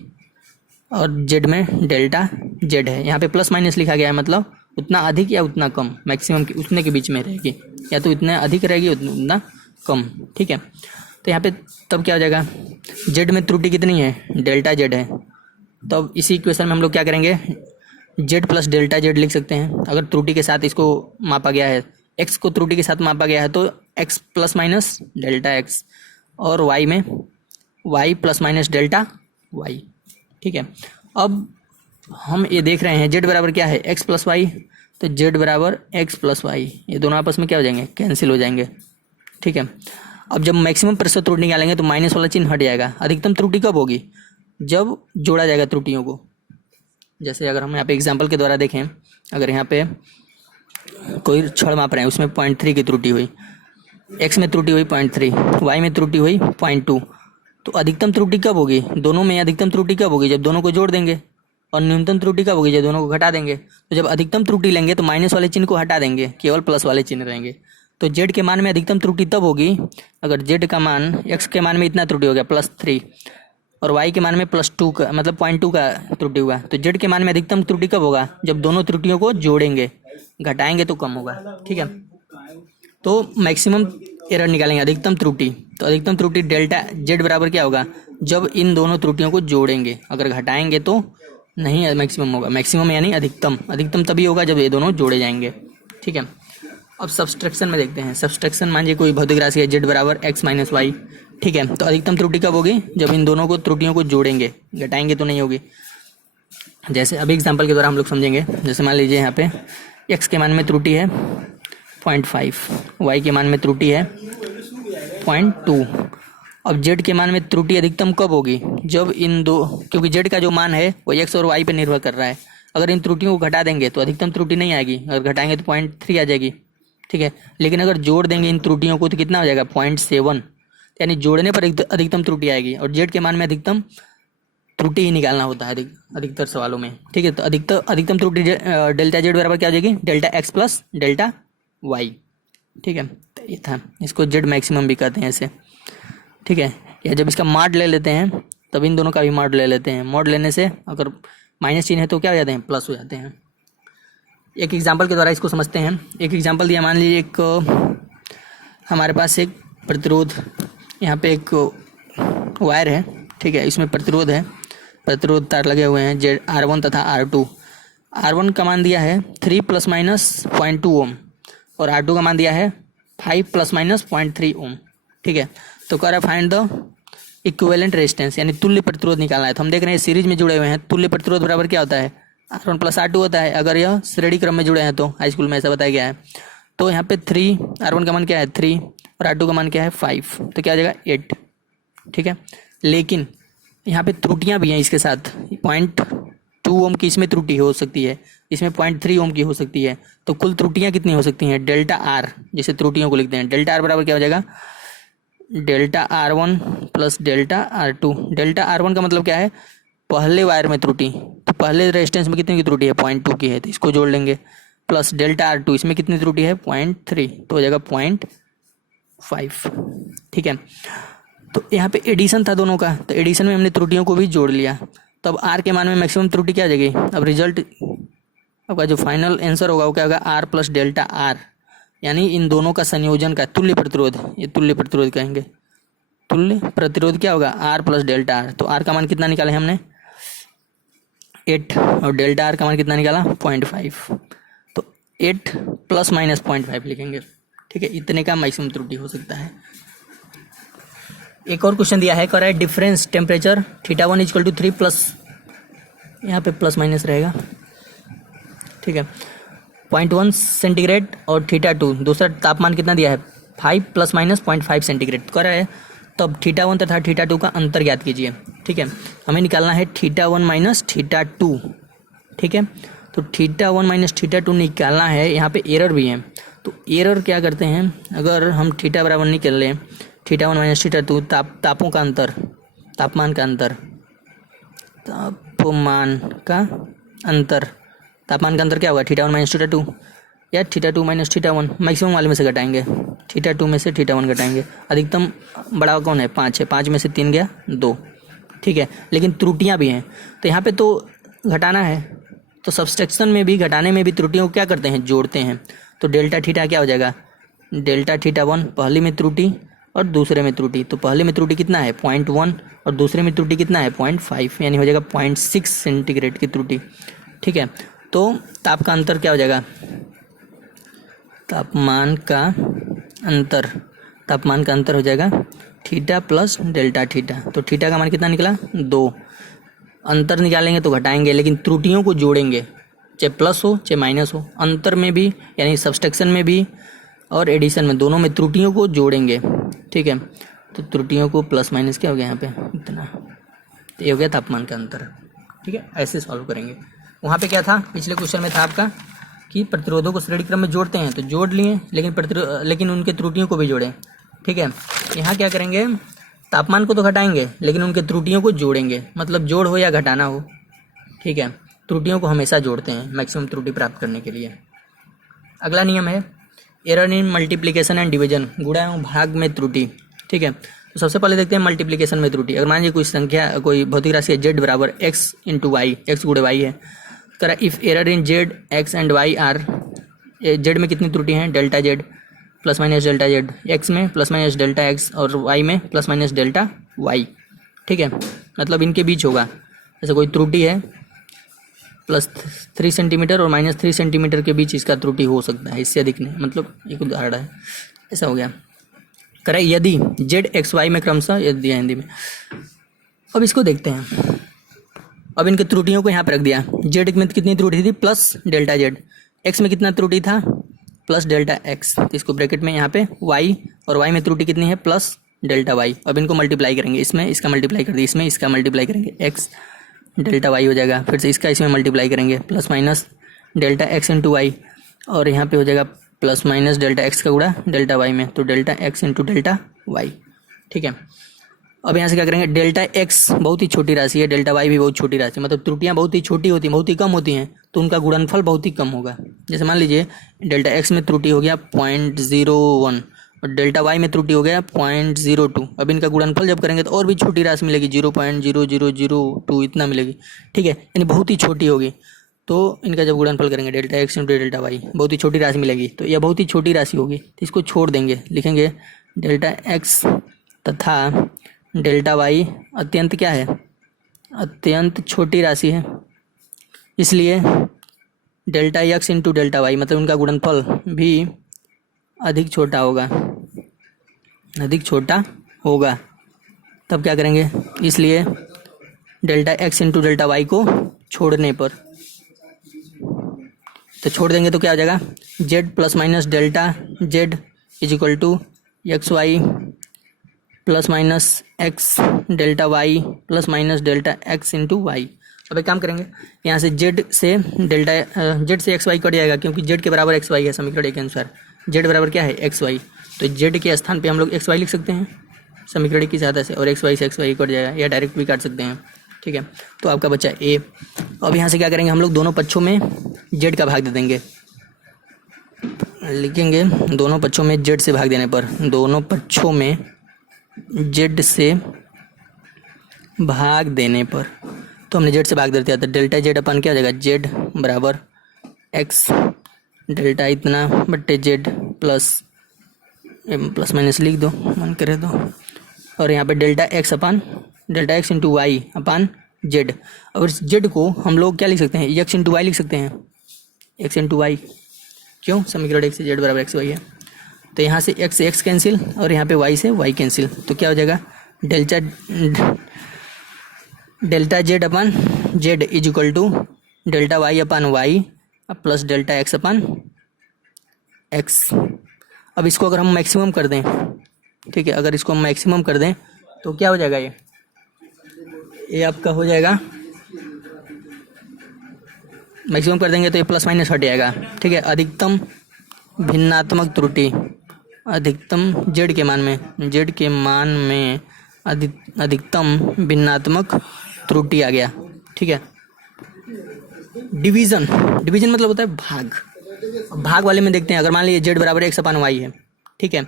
और z में डेल्टा z है। यहाँ पे प्लस माइनस लिखा गया है, मतलब उतना अधिक या उतना कम, मैक्सिमम के उतने के बीच में रहेगी, या तो इतना अधिक रहेगी उतना कम, ठीक है। तो यहाँ पे तब क्या हो जाएगा, z में त्रुटि कितनी है, डेल्टा z है, तब इसी इक्वेशन में हम लोग क्या करेंगे, z प्लस डेल्टा z लिख सकते हैं। अगर त्रुटि के साथ इसको मापा गया है, x को त्रुटि के साथ मापा गया है तो x plus minus delta x, और y में y plus minus delta y, ठीक है। अब हम ये देख रहे हैं z बराबर क्या है, x प्लस वाई, तो z बराबर x प्लस वाई, ये दोनों आपस में क्या हो जाएंगे, कैंसिल हो जाएंगे, ठीक है। अब जब मैक्सिमम प्रतिशत त्रुटि निकालेंगे तो माइनस वाला चिन्ह हट जाएगा। अधिकतम त्रुटि कब होगी, जब जोड़ा जाएगा त्रुटियों को। जैसे अगर हम यहाँ पे एग्जांपल के द्वारा देखें, अगर यहाँ पे कोई छड़ माप रहे हैं, उसमें 0.3 की त्रुटि हुई, x में त्रुटि हुई 0.3, y में त्रुटि हुई 0.2, तो अधिकतम त्रुटि कब होगी, दोनों में अधिकतम त्रुटि कब होगी, जब दोनों को जोड़ देंगे, और न्यूनतम त्रुटि कब होगी, जब दोनों को घटा देंगे। तो जब अधिकतम त्रुटि लेंगे तो माइनस वाले चिन्ह को हटा देंगे, केवल प्लस वाले चिन्ह रहेंगे। तो z के मान में अधिकतम त्रुटि तब होगी, अगर z का मान x के मान में इतना त्रुटि हो गया +3, और y के मान में +2 का मतलब 0.2 का त्रुटि हुआ, तो z के मान में अधिकतम त्रुटि कब होगा? जब दोनों त्रुटियों को जोड़ेंगे, घटाएंगे तो कम होगा। ठीक है, तो मैक्सिमम एरर निकालेंगे, अधिकतम त्रुटि। तो अधिकतम त्रुटि डेल्टा z बराबर क्या होगा? जब इन दोनों त्रुटियों को जोड़ेंगे, अगर घटाएंगे तो नहीं मैक्सिमम होगा। मैक्सिमम यानी अधिकतम, अधिकतम तभी होगा जब ये दोनों जोड़े जाएंगे। ठीक है, अब सब्सट्रैक्शन में देखते हैं। सब्सट्रैक्शन मानिए कोई भौतिक राशि है z बराबर x माइनस वाई। ठीक है, तो अधिकतम त्रुटि कब होगी? जब इन दोनों को त्रुटियों को जोड़ेंगे, घटाएंगे तो नहीं होगी। जैसे अभी एग्जांपल के द्वारा हम लोग समझेंगे। जैसे मान लीजिए यहाँ पे x के मान में त्रुटि है 0.5, y के मान में त्रुटि है 0.2। अब z के मान में त्रुटि अधिकतम कब होगी? जब इन दो, क्योंकि z का जो मान है वो x और y पे निर्भर कर रहा है। अगर इन त्रुटियों को घटा देंगे तो अधिकतम त्रुटि नहीं आएगी, अगर घटाएंगे तो 0.3 आ जाएगी। ठीक है, लेकिन अगर जोड़ देंगे इन त्रुटियों को तो कितना हो जाएगा? 0.7, यानी जोड़ने पर अधिकतम त्रुटि आएगी। और z के मान में अधिकतम त्रुटि ही निकालना होता है अधिकतर सवालों में। ठीक है, तो अधिकतम त्रुटि डेल्टा z बराबर क्या हो जाएगी? Delta x plus delta Y. ठीक है, तो ये था, इसको z मैक्सिमम भी कहते हैं ऐसे। ठीक है, या जब इसका मॉड ले लेते हैं तब इन दोनों का भी मॉड ले लेते हैं। मॉड लेने से अगर माइनस चिन्ह है तो क्या हो जाते हैं? प्लस हो जाते हैं। एक एग्जांपल के द्वारा इसको समझते हैं। एक एग्जांपल दिया, मान लीजिए एक हमारे पास एक प्रतिरोध, यहाँ पे एक वायर है। ठीक है, इसमें प्रतिरोध है, प्रतिरोध तार लगे हुए हैं R1 तथा R2। R1 का मान दिया है 3 ± 0.2 ओम और R2 का मान दिया है 5 ± 0.3 ओम। ठीक है, तो कह रहा है फाइंड द इक्विवेलेंट रेजिस्टेंस, यानी तुल्य प्रतिरोध निकालना है। तो हम देख रहे हैं सीरीज में जुड़े हुए हैं, तुल्य प्रतिरोध बराबर क्या होता है? R1 + R2 होता है। अगर यह श्रेणी क्रम में जुड़े हैं तो हाई स्कूल में ऐसा बताया गया है। तो यहाँ पे 3, R1 का मान क्या है 3 और R2 का मान क्या है 5, तो क्या हो जाएगा 8। ठीक है, लेकिन यहाँ पे त्रुटियाँ भी हैं इसके साथ। 0.2 ओम की इसमें त्रुटि हो सकती है, इसमें 0.3 ओम की हो सकती है। तो कुल त्रुटियाँ कितनी हो सकती हैं? डेल्टा R, जैसे त्रुटियों को लिखते हैं, डेल्टा R बराबर क्या हो जाएगा? Delta R1 plus delta R2। Delta R1 का मतलब क्या है? पहले वायर में त्रुटि, तो पहले रेजिस्टेंस में कितनी की त्रुटि है? 0.2 की है, तो इसको जोड़ लेंगे। प्लस डेल्टा R2, इसमें कितनी त्रुटि है? 0.3, तो हो जाएगा 0.5। ठीक है, तो यहाँ पे एडिशन था दोनों का, तो एडिशन में हमने त्रुटियों को भी जोड़ लिया। तब R के मान में मैक्सिमम त्रुटि क्या आ जाएगी? अब रिजल्ट, आपका जो फाइनल आंसर होगा वो क्या होगा? R प्लस डेल्टा R, यानी इन दोनों का संयोजन का तुल्य प्रतिरोध, ये तुल्य प्रतिरोध कहेंगे। तुल्य प्रतिरोध क्या होगा? R plus delta R। तो R का मान कितना निकाले हमने? 8 और डेल्टा R का मान कितना निकाला? 0.5। तो 8 ± 0.5 लिखेंगे। ठीक है, इतने का मैक्सिमम त्रुटि हो सकता है। एक और क्वेश्चन दिया है, कह रहा है डिफरेंस टेम्परेचर θ1 = 3 प्लस, यहाँ पे प्लस माइनस रहेगा। ठीक है, 0.1 सेंटीग्रेड और θ2, दूसरा तापमान कितना दिया है? 5 ± 0.5 सेंटीग्रेड कह रहा है। तब θ1 तथा θ2 का अंतर ज्ञात कीजिए। ठीक है, हमें निकालना है θ1 - θ2। ठीक है, तो θ1 - θ2 निकालना है। यहाँ पे एरर भी है, तो एरर क्या करते हैं? अगर हम θ बराबर निकाल लें θ1 - θ2, तापों का अंतर, तापमान का अंतर, तापमान का अंतर, तापमान का अंतर क्या होगा? θ1 - θ2 या θ2 - θ1, मैक्सिमम वाले में से घटाएंगे, θ2 में से θ1 घटाएंगे। अधिकतम बड़ा कौन है? 5 है, 5 में से 3 गया 2। ठीक है, लेकिन त्रुटियां भी हैं, तो यहाँ पे तो घटाना है। तो सब्सट्रैक्शन में भी, घटाने में भी त्रुटियों को क्या करते हैं? जोड़ते हैं। तो डेल्टा थीटा क्या हो जाएगा? डेल्टा θ1 पहले में त्रुटि और दूसरे में त्रुटि। तो पहले में त्रुटि कितना है? 0.1 और दूसरे में त्रुटि कितना है? 0.5, यानी हो जाएगा 0.6 सेंटीग्रेड की त्रुटि। ठीक है, तो ताप का अंतर क्या हो जाएगा? तापमान का अंतर, तापमान का अंतर हो जाएगा थीटा प्लस डेल्टा थीटा। तो थीटा का मान कितना निकला? 2। अंतर निकालेंगे तो घटाएंगे, लेकिन त्रुटियों को जोड़ेंगे, चाहे प्लस हो चाहे माइनस हो। अंतर में भी यानी सब्सट्रैक्शन में भी और एडिशन में, दोनों में त्रुटियों को जोड़ेंगे। ठीक है, तो त्रुटियों को प्लस माइनस क्या हो गया यहाँ पे? इतना। तो ये हो गया तापमान का अंतर। ठीक है, ऐसे सॉल्व करेंगे। वहाँ पे क्या था? पिछले क्वेश्चन में था आपका कि प्रतिरोधों को श्रेणी क्रम में जोड़ते हैं, तो जोड़ लिए, लेकिन उनके त्रुटियों को भी जोड़ें। ठीक है, यहाँ क्या करेंगे? तापमान को तो घटाएंगे, लेकिन उनके त्रुटियों को जोड़ेंगे, मतलब जोड़ हो या घटाना हो। ठीक है, त्रुटियों को हमेशा जोड़ते हैं मैक्सिमम त्रुटि प्राप्त करने के लिए। अगला नियम है error in multiplication and division, गुणा एवं भाग में त्रुटि। ठीक है, तो सबसे पहले देखते हैं मल्टीप्लिकेशन में त्रुटि। अगर मान लीजिए कोई संख्या, कोई भौतिक राशि है जेड बराबर एक्स इंटू वाई, एक्स गुणे वाई है, करा if error in Z X and Y are, Z में कितनी त्रुटि हैं, delta Z plus minus delta Z, X में प्लस माइनस डेल्टा एक्स और वाई में प्लस माइनस डेल्टा वाई। ठीक है, मतलब इनके बीच होगा, जैसे कोई त्रुटि है +3 सेंटीमीटर और -3 सेंटीमीटर के बीच इसका त्रुटि हो सकता है, इससे अधिक नहीं, मतलब एक उदाहरण है, ऐसा हो गया। करें यदि जेड एक्स वाई में क्रमशः, यदि दिया हिंदी में। अब इसको देखते हैं, अब इनके त्रुटियों को यहाँ पर रख दिया। जेड में कितनी त्रुटि थी, प्लस डेल्टा जेड, एक्स में कितना त्रुटि था, प्लस डेल्टा एक्स, तो इसको ब्रैकेट में यहाँ पे वाई, और वाई में त्रुटि कितनी है, प्लस डेल्टा वाई। अब इनको मल्टीप्लाई करेंगे, इसमें इसका मल्टीप्लाई कर दिया, इसमें इसका मल्टीप्लाई करेंगे, एक्स डेल्टा वाई हो जाएगा, फिर से इसका इसमें मल्टीप्लाई करेंगे, plus minus delta X into Y, और यहाँ पे हो जाएगा प्लस माइनस डेल्टा एक्स का गुणा डेल्टा वाई में, तो delta X into delta Y. ठीक है, अब यहाँ से क्या करेंगे, डेल्टा एक्स बहुत ही छोटी राशि है, डेल्टा वाई भी बहुत छोटी राशि, मतलब त्रुटियाँ बहुत ही छोटी होती हैं, बहुत ही कम होती हैं, तो उनका गुणनफल बहुत ही कम होगा। जैसे मान लीजिए डेल्टा एक्स में त्रुटि हो गया 0.01 और डेल्टा वाई में त्रुटि हो गया 0.02। अब इनका गुणनफल जब करेंगे तो और भी छोटी राशि मिलेगी, 0.0002 इतना मिलेगी। ठीक है, यानी बहुत ही छोटी होगी, तो इनका जब गुणनफल करेंगे delta X into delta Y, बहुत ही छोटी राशि मिलेगी, तो यह बहुत ही छोटी राशि होगी, तो इसको छोड़ देंगे, लिखेंगे डेल्टा एक्स तथा डेल्टा वाई अत्यंत क्या है, अत्यंत छोटी राशि है, इसलिए delta X into delta Y, मतलब उनका गुणनफल भी अधिक छोटा होगा, अधिक छोटा होगा। तब क्या करेंगे, इसलिए delta X into delta Y को छोड़ने पर, तो छोड़ देंगे तो क्या हो जाएगा, Z plus minus delta Z is equal to X Y plus minus X delta Y plus minus delta X into Y. अब एक काम करेंगे, यहाँ से जेड से एक्स वाई कट जाएगा, क्योंकि जेड के बराबर एक्स वाई है समीकरण एक के अनुसार, जेड बराबर क्या है, एक्स वाई, तो जेड के स्थान पे हम लोग एक्स वाई लिख सकते हैं समीकरण की सहायता से, और एक्स वाई से एक्स वाई कट जाएगा, या डायरेक्ट भी काट सकते हैं। ठीक है, तो आपका बच्चा ए। अब यहाँ से क्या करेंगे, हम लोग दोनों पक्षों में जेड का भाग दे देंगे, लिखेंगे दोनों पक्षों में जेड से भाग देने पर, दोनों पक्षों में जेड से भाग देने पर, तो हमने जेड से भाग दे दिया, तो डेल्टा जेड अपन क्या हो जाएगा, जेड बराबर एक्स डेल्टा इतना बट्टे जेड प्लस माइनस लिख दो मन करे तो, और यहाँ पे delta X into Y upon Z. और इस जेड को हम लोग क्या लिख सकते हैं, एक्स इंटू वाई लिख सकते हैं, एक्स इंटू वाई, क्यों, समीकरण एक से जेड बराबर एक्स वाई है, तो यहाँ से एक्स से एक्स कैंसिल और यहाँ पे वाई से वाई कैंसिल, तो क्या हो जाएगा, delta Z upon Z is equal to delta Y upon Y plus delta X upon X. अब इसको अगर हम मैक्सिमम कर दें, ठीक है, अगर इसको हम मैक्सिमम कर दें तो क्या हो जाएगा, ये आपका हो जाएगा, मैक्सिमम कर देंगे तो ये प्लस माइनस हट जाएगा। ठीक है, अधिकतम भिन्नात्मक त्रुटि, अधिकतम जेड के मान में अधिकतम भिन्नात्मक त्रुटि आ गया। ठीक है, डिवीजन मतलब होता है भाग वाले में देखते हैं, अगर मान लीजिए जेड बराबर एक्स अपान वाई है, ठीक है,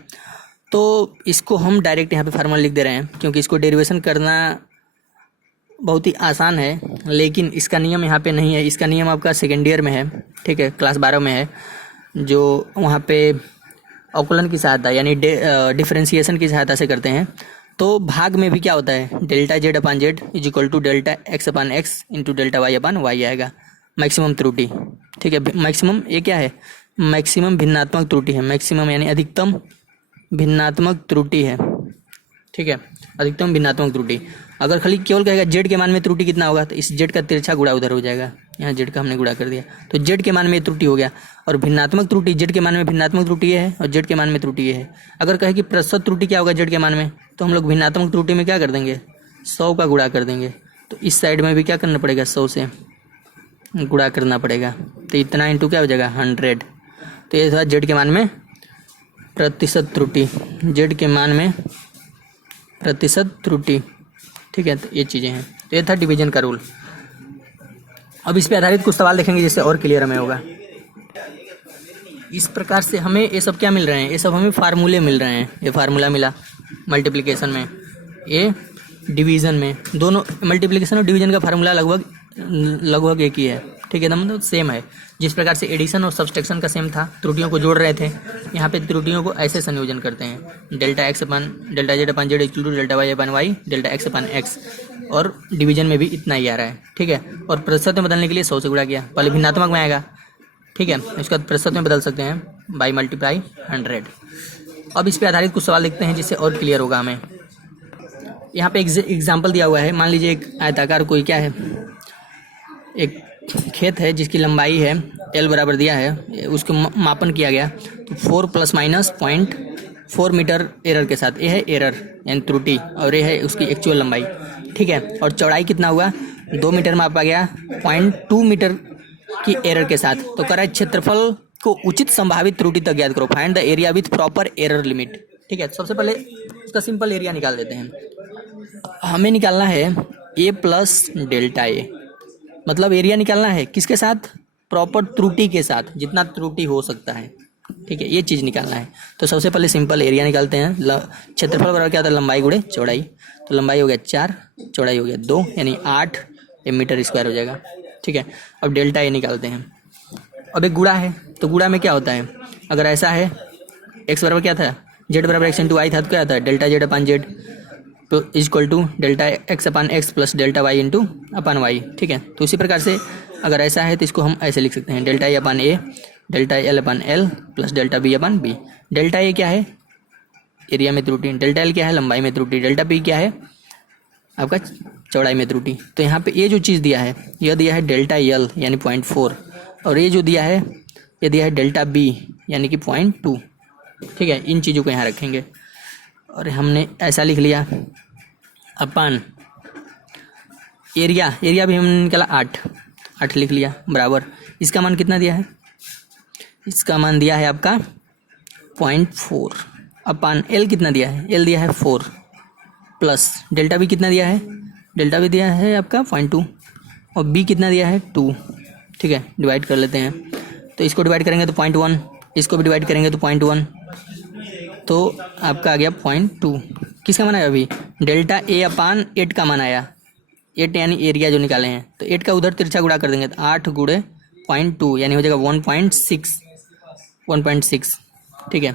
तो इसको हम डायरेक्ट यहाँ पे फार्मूला लिख दे रहे हैं, क्योंकि इसको डेरिवेशन करना बहुत ही आसान है, लेकिन इसका नियम यहाँ पे नहीं है, इसका नियम आपका सेकेंड ईयर में है, ठीक है, क्लास 12 में है, जो वहाँ पे अवकलन की सहायता यानी डिफरेंशिएशन की सहायता से करते हैं। तो भाग में भी क्या होता है, delta Z upon Z is equal to delta X upon X into delta Y upon Y आएगा, मैक्सिमम त्रुटि। ठीक है, मैक्सिमम ये क्या है, मैक्सिमम भिन्नात्मक त्रुटि है, मैक्सिमम यानी अधिकतम भिन्नात्मक त्रुटि है। ठीक है, अधिकतम भिन्नात्मक त्रुटि। अगर खाली केवल कहेगा जेड के मान में त्रुटि कितना होगा, तो इस जेड का तिरछा गुणा उधर हो जाएगा, यहाँ जेड का हमने गुणा कर दिया, तो जेड के मान में त्रुटि हो गया, और भिन्नात्मक त्रुटि जेड के मान में भिन्नात्मक त्रुटि ये है और जेड के मान में त्रुटि ये है। अगर कहे कि प्रतिशत त्रुटि क्या होगा जेड के मान में, तो हम लोग भिन्नात्मक त्रुटि में क्या कर देंगे, 100 का गुणा कर देंगे, तो इस साइड में भी क्या करना पड़ेगा, 100 से गुणा करना पड़ेगा, तो इतना इंटू क्या हो जाएगा 100। तो ये था जेड के मान में प्रतिशत त्रुटि, जेड के मान में प्रतिशत त्रुटि। ठीक है, तो ये चीज़ें हैं, तो ये था डिवीजन का रूल। अब इस पे आधारित कुछ सवाल देखेंगे जिससे और क्लियर हमें होगा। इस प्रकार से हमें ये सब क्या मिल रहे हैं, ये सब हमें फार्मूले मिल रहे हैं। ये फार्मूला मिला, मल्टीप्लिकेशन में, ए डिवीज़न में। दोनों मल्टीप्लिकेशन और डिवीज़न का फार्मूला लगभग एक ही है, ठीक है, मतलब सेम है। जिस प्रकार से एडिशन और सब्सट्रैक्शन का सेम था, त्रुटियों को जोड़ रहे थे, यहाँ पे त्रुटियों को ऐसे संयोजन करते हैं, delta X upon delta Z upon Z equal to delta Y upon Y delta X upon X, और डिवीजन में भी इतना ही आ रहा है, ठीक है। और प्रतिशत में बदलने के लिए 100 से गुणा किया, पहले भिन्नात्मक में आएगा, ठीक है, इसके बाद प्रतिशत में बदल सकते हैं बाई मल्टीप्लाई 100। अब इस पे आधारित कुछ सवाल देखते हैं जिससे और क्लियर होगा हमें। यहाँ पे एग्जाम्पल दिया हुआ है, मान लीजिए एक आयताकार कोई क्या है, एक खेत है जिसकी लंबाई है L बराबर दिया है, उसको मापन किया गया, तो 4 ± 0.4 मीटर एरर के साथ, ये है एरर यानी त्रुटि, और ये है उसकी एक्चुअल लंबाई, ठीक है। और चौड़ाई कितना हुआ, 2 मीटर मापा गया 0.2 मीटर की एरर के साथ। तो कह रहा है क्षेत्रफल को उचित संभावित त्रुटि तक ज्ञात करो, find the area with proper error limit, ठीक है। सबसे पहले इसका सिंपल एरिया निकाल देते हैं। हमें निकालना है A प्लस डेल्टा ए, मतलब एरिया निकालना है किसके साथ, प्रॉपर त्रुटि के साथ, जितना त्रुटि हो सकता है, ठीक है, ये चीज़ निकालना है। तो सबसे पहले सिंपल एरिया निकालते हैं। क्षेत्रफल बराबर क्या होता है, लंबाई गुणे चौड़ाई, तो लंबाई हो गया 4, चौड़ाई हो गया 2, यानी 8 मीटर स्क्वायर हो जाएगा, ठीक है। अब डेल्टा ए निकालते हैं। अब एक गुणा है, तो गुणा में क्या होता है, अगर ऐसा है एक्स बराबर क्या था, जेड बराबर एक्स इंटू वाई था, तो क्या था delta Z upon Z equal to delta X upon X plus delta Y into upon Y, ठीक है। तो उसी प्रकार से अगर ऐसा है तो इसको हम ऐसे लिख सकते हैं, delta A upon A, delta L upon L plus delta B upon B. Delta A क्या है, एरिया में त्रुटि, डेल्टा एल क्या है, लंबाई में त्रुटि, डेल्टा बी क्या है, आपका चौड़ाई में त्रुटि। तो यहाँ पे ये जो चीज़ दिया है, यह दिया है डेल्टा एल यानी 0.4, और ये जो दिया है ये दिया है डेल्टा बी यानी कि 0.2, ठीक है। इन चीज़ों को यहाँ रखेंगे, और हमने ऐसा लिख लिया अपन एरिया भी हमने निकाला 8 लिख लिया, बराबर इसका मान कितना दिया है, इसका मान दिया है आपका 0.4, अपन एल कितना दिया है, एल दिया है 4, प्लस डेल्टा बी कितना दिया है, डेल्टा बी दिया है आपका 0.2, और बी कितना दिया है 2, ठीक है। डिवाइड कर लेते हैं, तो इसको डिवाइड करेंगे तो 0.1, इसको भी डिवाइड करेंगे तो 0.1, तो आपका आ गया 0.2। किसका मान आया अभी, डेल्टा ए अपान 8 का मान आया, 8 यानी एरिया जो निकाले हैं, तो 8 का उधर तिरछा गुणा कर देंगे, तो 8 गुणे 0.2 यानी हो जाएगा 1.6, ठीक है।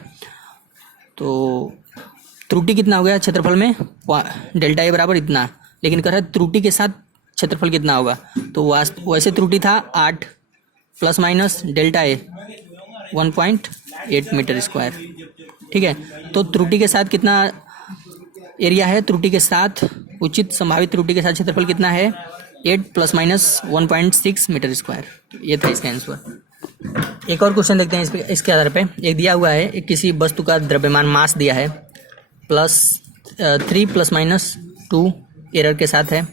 तो त्रुटि कितना हो गया क्षेत्रफल में, डेल्टा ए बराबर इतना, लेकिन कह रहा है त्रुटि के साथ क्षेत्रफल कितना होगा, तो वैसे त्रुटि था 8 plus minus delta A 1.8 metre square, ठीक है। तो त्रुटि के साथ कितना एरिया है, त्रुटि के साथ उचित संभावित त्रुटि के साथ क्षेत्रफल कितना है, 8 + -1.6 मीटर स्क्वायर, ये था इसका आंसर। एक और क्वेश्चन देखते हैं इसके आधार पे। एक दिया हुआ है, एक किसी वस्तु का द्रव्यमान मास दिया है +3 ± 2 एरर के साथ है,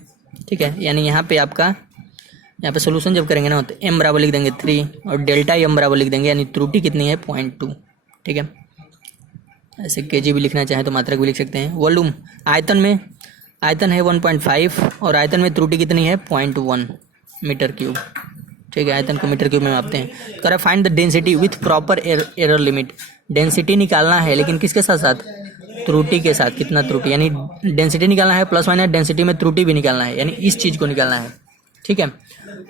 ठीक है। यानी यहाँ पे सोल्यूशन जब करेंगे ना, तो m बराबर लिख देंगे 3 और डेल्टा m बराबर लिख देंगे, यानी त्रुटि कितनी है 0.2, ठीक है। ऐसे kg भी लिखना चाहे तो मात्रक भी लिख सकते हैं। वॉल्यूम, आयतन है 1.5 और आयतन में त्रुटि कितनी है 0.1 मीटर क्यूब, ठीक है। आयतन को मीटर क्यूब में मापते हैं। करें find the density with proper error limit, density निकालना है लेकिन किसके साथ साथ, त्रुटि के साथ, कितना त्रुटि, यानी डेंसिटी निकालना है प्लस माइनस डेंसिटी में त्रुटि भी निकालना है, यानी इस चीज़ को निकालना है, ठीक है।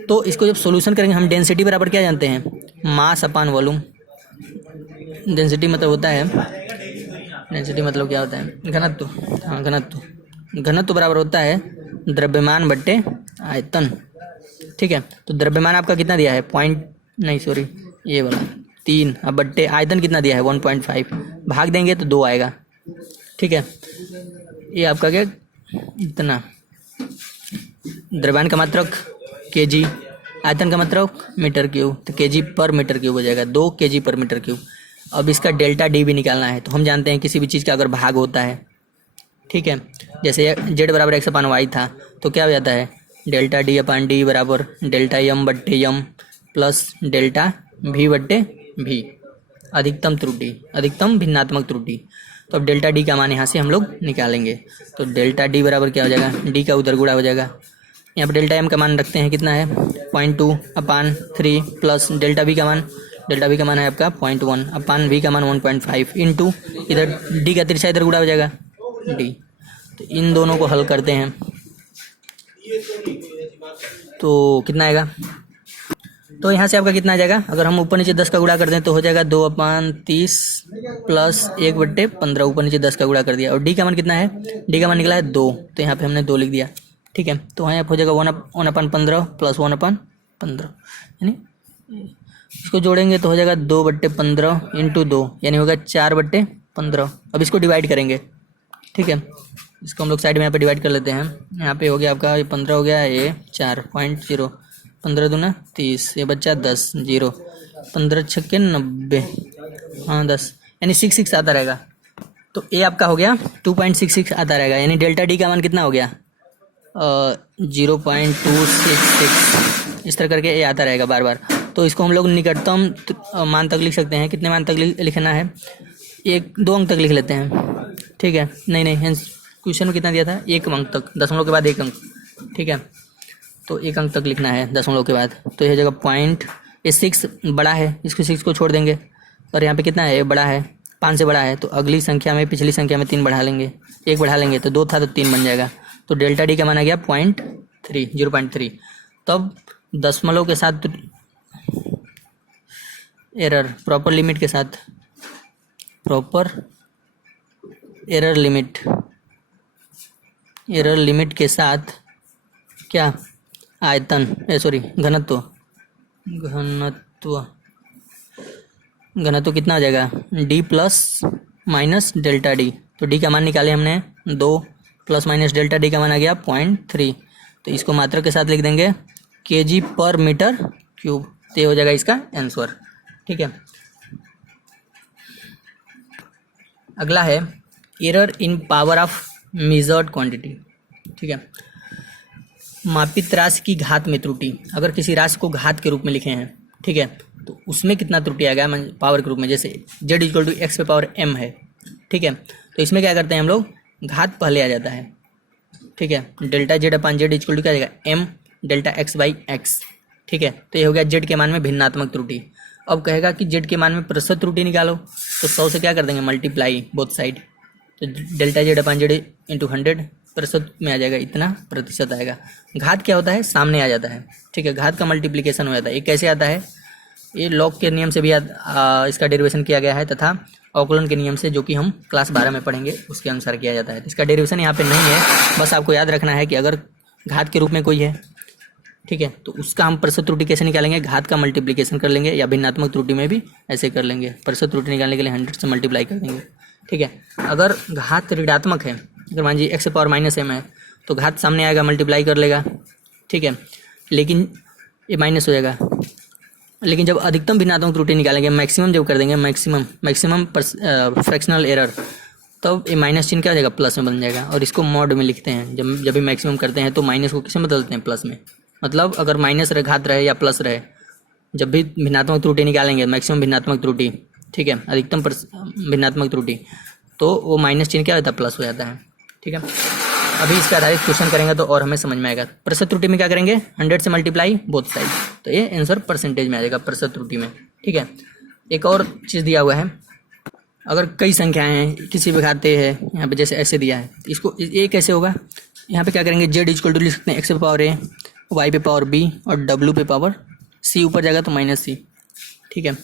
तो इसको जब सोल्यूशन करेंगे हम, डेंसिटी बराबर क्या जानते हैं, मास अपान वॉल्यूम। डेंसिटी मतलब होता है, डेंसिटी मतलब क्या होता है, घनत्व, हाँ घनत्व बराबर होता है द्रव्यमान बट्टे आयतन, ठीक है। तो द्रव्यमान आपका कितना दिया है 3, अब बट्टे आयतन कितना दिया है 1.5, भाग देंगे तो 2 आएगा, ठीक है। ये आपका क्या, इतना द्रव्यमान का मात्रक kg, आयतन का मात्रक मीटर क्यूब, तो kg पर मीटर क्यूब हो जाएगा, 2 kg पर मीटर क्यूब। अब इसका डेल्टा डी भी निकालना है, तो हम जानते हैं किसी भी चीज़ का अगर भाग होता है, ठीक है, जैसे z बराबर x अपान वाई था, तो क्या हो जाता है डेल्टा डी अपान डी बराबर डेल्टा m बट्टे m प्लस डेल्टा v बट्टे v, अधिकतम भिन्नात्मक त्रुटि। तो अब डेल्टा डी का मान यहाँ से हम लोग निकालेंगे, तो डेल्टा डी बराबर क्या हो जाएगा, डी का उधर गुणा हो जाएगा, यहाँ पर डेल्टा m का मान रखते हैं कितना है 0.2/3 प्लस डेल्टा v का मान है आपका 0.1 अपान v का मान 1.5 इंटू इधर d का तिरछा इधर गुणा हो जाएगा, डी। तो इन दोनों को हल करते हैं तो कितना आएगा, तो यहाँ से आपका कितना आ जाएगा, अगर हम ऊपर नीचे 10 का गुणा कर दें तो हो जाएगा 2/30 प्लस 1/15, ऊपर नीचे 10 का गुणा कर दिया। और डी का मान कितना है, डी का मान निकला है 2, तो यहाँ पे हमने 2 लिख दिया। ठीक है, तो यहाँ हो जाएगा 1/15 प्लस 1/15, यानी इसको जोड़ेंगे तो हो जाएगा 2/15 इंटू 2, यानी होगा 4/15। अब इसको डिवाइड करेंगे। ठीक है, इसको हम लोग साइड में यहाँ पे डिवाइड कर लेते हैं। यहाँ पे हो गया आपका 15 हो गया, ये 4.0, 15 दूना 30, ये बच्चा 10, 0, 15 छक्के 90, हाँ 10, यानी 66 आता रहेगा। तो ए आपका हो गया 2.66 आता रहेगा, यानी डेल्टा डी का मान कितना हो गया 0.266, इस तरह करके ए आता रहेगा बार बार। तो इसको हम लोग निकटतम मान तक लिख सकते हैं। कितने मान तक लिखना है, 1-2 अंक तक लिख लेते हैं। ठीक है, नहीं क्वेश्चन में कितना दिया था, 1 अंक तक, दशमलव के बाद 1 अंक। ठीक है, तो 1 अंक तक लिखना है दशमलव के बाद। तो यह जगह पॉइंट, ये 6 बड़ा है, इसको 6 को छोड़ देंगे, और यहाँ पे कितना है, ये बड़ा है, 5 से बड़ा है, तो अगली संख्या में पिछली संख्या में 3 बढ़ा लेंगे, 1 बढ़ा लेंगे, तो 2 था तो 3 बन जाएगा। तो डेल्टा डी का मान आ गया 0.3। तब दशमलव के साथ एरर, प्रॉपर लिमिट के साथ, प्रॉपर एरर लिमिट के साथ क्या, आयतन, घनत्व कितना हो जाएगा, D plus minus delta D. तो डी का मान निकाले हमने 2 प्लस माइनस डेल्टा डी का मान आ गया 0.3। तो इसको मात्रक के साथ लिख देंगे kg पर मीटर क्यूब, तो ये हो जाएगा इसका आंसर। ठीक है, अगला है error in power of measured quantity. ठीक है, मापित राशि की घात में त्रुटि, अगर किसी राशि को घात के रूप में लिखे हैं, ठीक है, तो उसमें कितना त्रुटि आ गया पावर के रूप में, जैसे z = x पे पावर m है। ठीक है, तो इसमें क्या करते हैं हम लोग, घात पहले आ जाता है। ठीक है, डेल्टा z/z = क्या आ जाएगा, m डेल्टा x/x। ठीक है, तो ये हो गया z के मान में भिन्नात्मक त्रुटि। अब कहेगा कि z के मान में प्रतिशत त्रुटि निकालो, तो 100 से क्या कर देंगे, मल्टीप्लाई बोथ साइड, तो डेल्टा z/z इंटू 100 प्रतिशत में आ जाएगा, इतना प्रतिशत आएगा। घात क्या होता है, सामने आ जाता है। ठीक है, घात का मल्टीप्लिकेशन हो जाता है। ये कैसे आता है, ये लॉग के नियम से भी इसका डेरिवेशन किया गया है, तथा अवकलन के नियम से, जो कि हम क्लास 12 में पढ़ेंगे, उसके अनुसार किया जाता है। इसका डेरिवेशन यहाँ पे नहीं है, बस आपको याद रखना है कि अगर घात के रूप में कोई है, ठीक है, तो उसका हम प्रतिशत त्रुटि कैसे निकालेंगे, घात का मल्टीप्लिकेशन कर लेंगे, या भिन्नात्मक त्रुटि में भी ऐसे कर लेंगे। प्रतिशत त्रुटि निकालने के लिए 100 से मल्टीप्लाई कर देंगे। ठीक है, अगर घात ऋणात्मक है, अगर मान लीजिए x -m है, तो घात सामने आएगा, मल्टीप्लाई कर लेगा। ठीक है, लेकिन ये माइनस हो जाएगा। लेकिन जब अधिकतम भिन्नात्मक त्रुटि निकालेंगे, मैक्सिमम जब कर देंगे, मैक्सिमम फ्रैक्शनल एरर, तब ये माइनस चिन्ह क्या हो जाएगा, प्लस में बन जाएगा। और इसको मॉड में लिखते हैं। जब भी मैक्सिमम करते हैं तो माइनस को किसमें बदलते हैं, प्लस में। मतलब अगर माइनस रहे, घात रहे या प्लस रहे, जब भी भिन्नात्मक त्रुटि निकालेंगे, मैक्सिमम भिन्नात्मक त्रुटि, ठीक है, अधिकतम भिन्नात्मक त्रुटि, तो वो माइनस चिन्ह क्या होता है, प्लस हो जाता है। ठीक है, अभी इसका आधारित क्वेश्चन करेंगे तो और हमें समझ में आएगा। प्रतिशत त्रुटि में क्या करेंगे, 100 से मल्टीप्लाई बोथ साइड, तो ये आंसर परसेंटेज में आ जाएगा प्रतिशत त्रुटि में। ठीक है, एक और चीज़ दिया हुआ है, अगर कई संख्याएं हैं, किसी भी खाते हैं, यहाँ पे जैसे ऐसे दिया है, इसको ये कैसे होगा, यहाँ पे क्या करेंगे, z = लिख सकते हैं x पे पावर a, y पे पावर b और w पे पावर c, ऊपर जाएगा तो -c। ठीक है,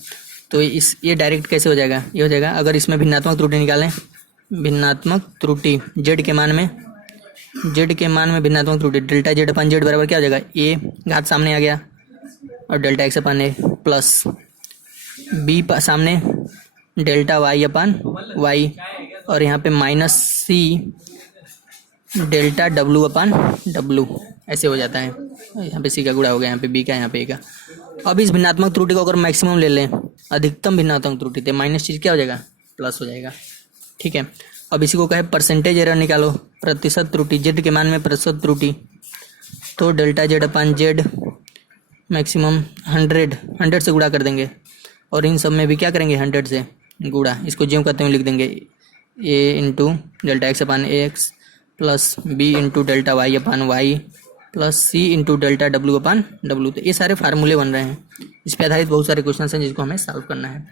तो ये डायरेक्ट कैसे हो जाएगा, ये हो जाएगा, अगर इसमें भिन्नात्मक त्रुटि निकालें, भिन्नात्मक त्रुटि z के मान में भिन्नात्मक त्रुटि डेल्टा z/z बराबर क्या हो जाएगा, a, घात सामने आ गया, और डेल्टा x/a प्लस b सामने डेल्टा y/y, और यहाँ पे -c डेल्टा w/w, ऐसे हो जाता है। यहाँ पे c का गुणा हो गया, यहाँ पे b का, यहाँ पे a का। अब इस भिन्नात्मक त्रुटि को अगर मैक्सिमम ले लें, अधिकतम भिन्नात्मक त्रुटि, तो माइनस चीज क्या हो जाएगा, प्लस हो जाएगा। ठीक है, अब इसी को कहे परसेंटेज एरर निकालो, प्रतिशत त्रुटि, z के मान में प्रतिशत त्रुटि, तो डेल्टा z/z मैक्सिमम 100 से गुणा कर देंगे, और इन सब में भी क्या करेंगे, 100 से गुणा, इसको ज्यों करते हुए लिख देंगे, a into delta x/x plus b into delta y/y plus c into delta w/w। तो ये सारे फार्मूले बन रहे हैं, इस पर आधारित बहुत सारे क्वेश्चन हैं जिसको हमें सॉल्व करना है।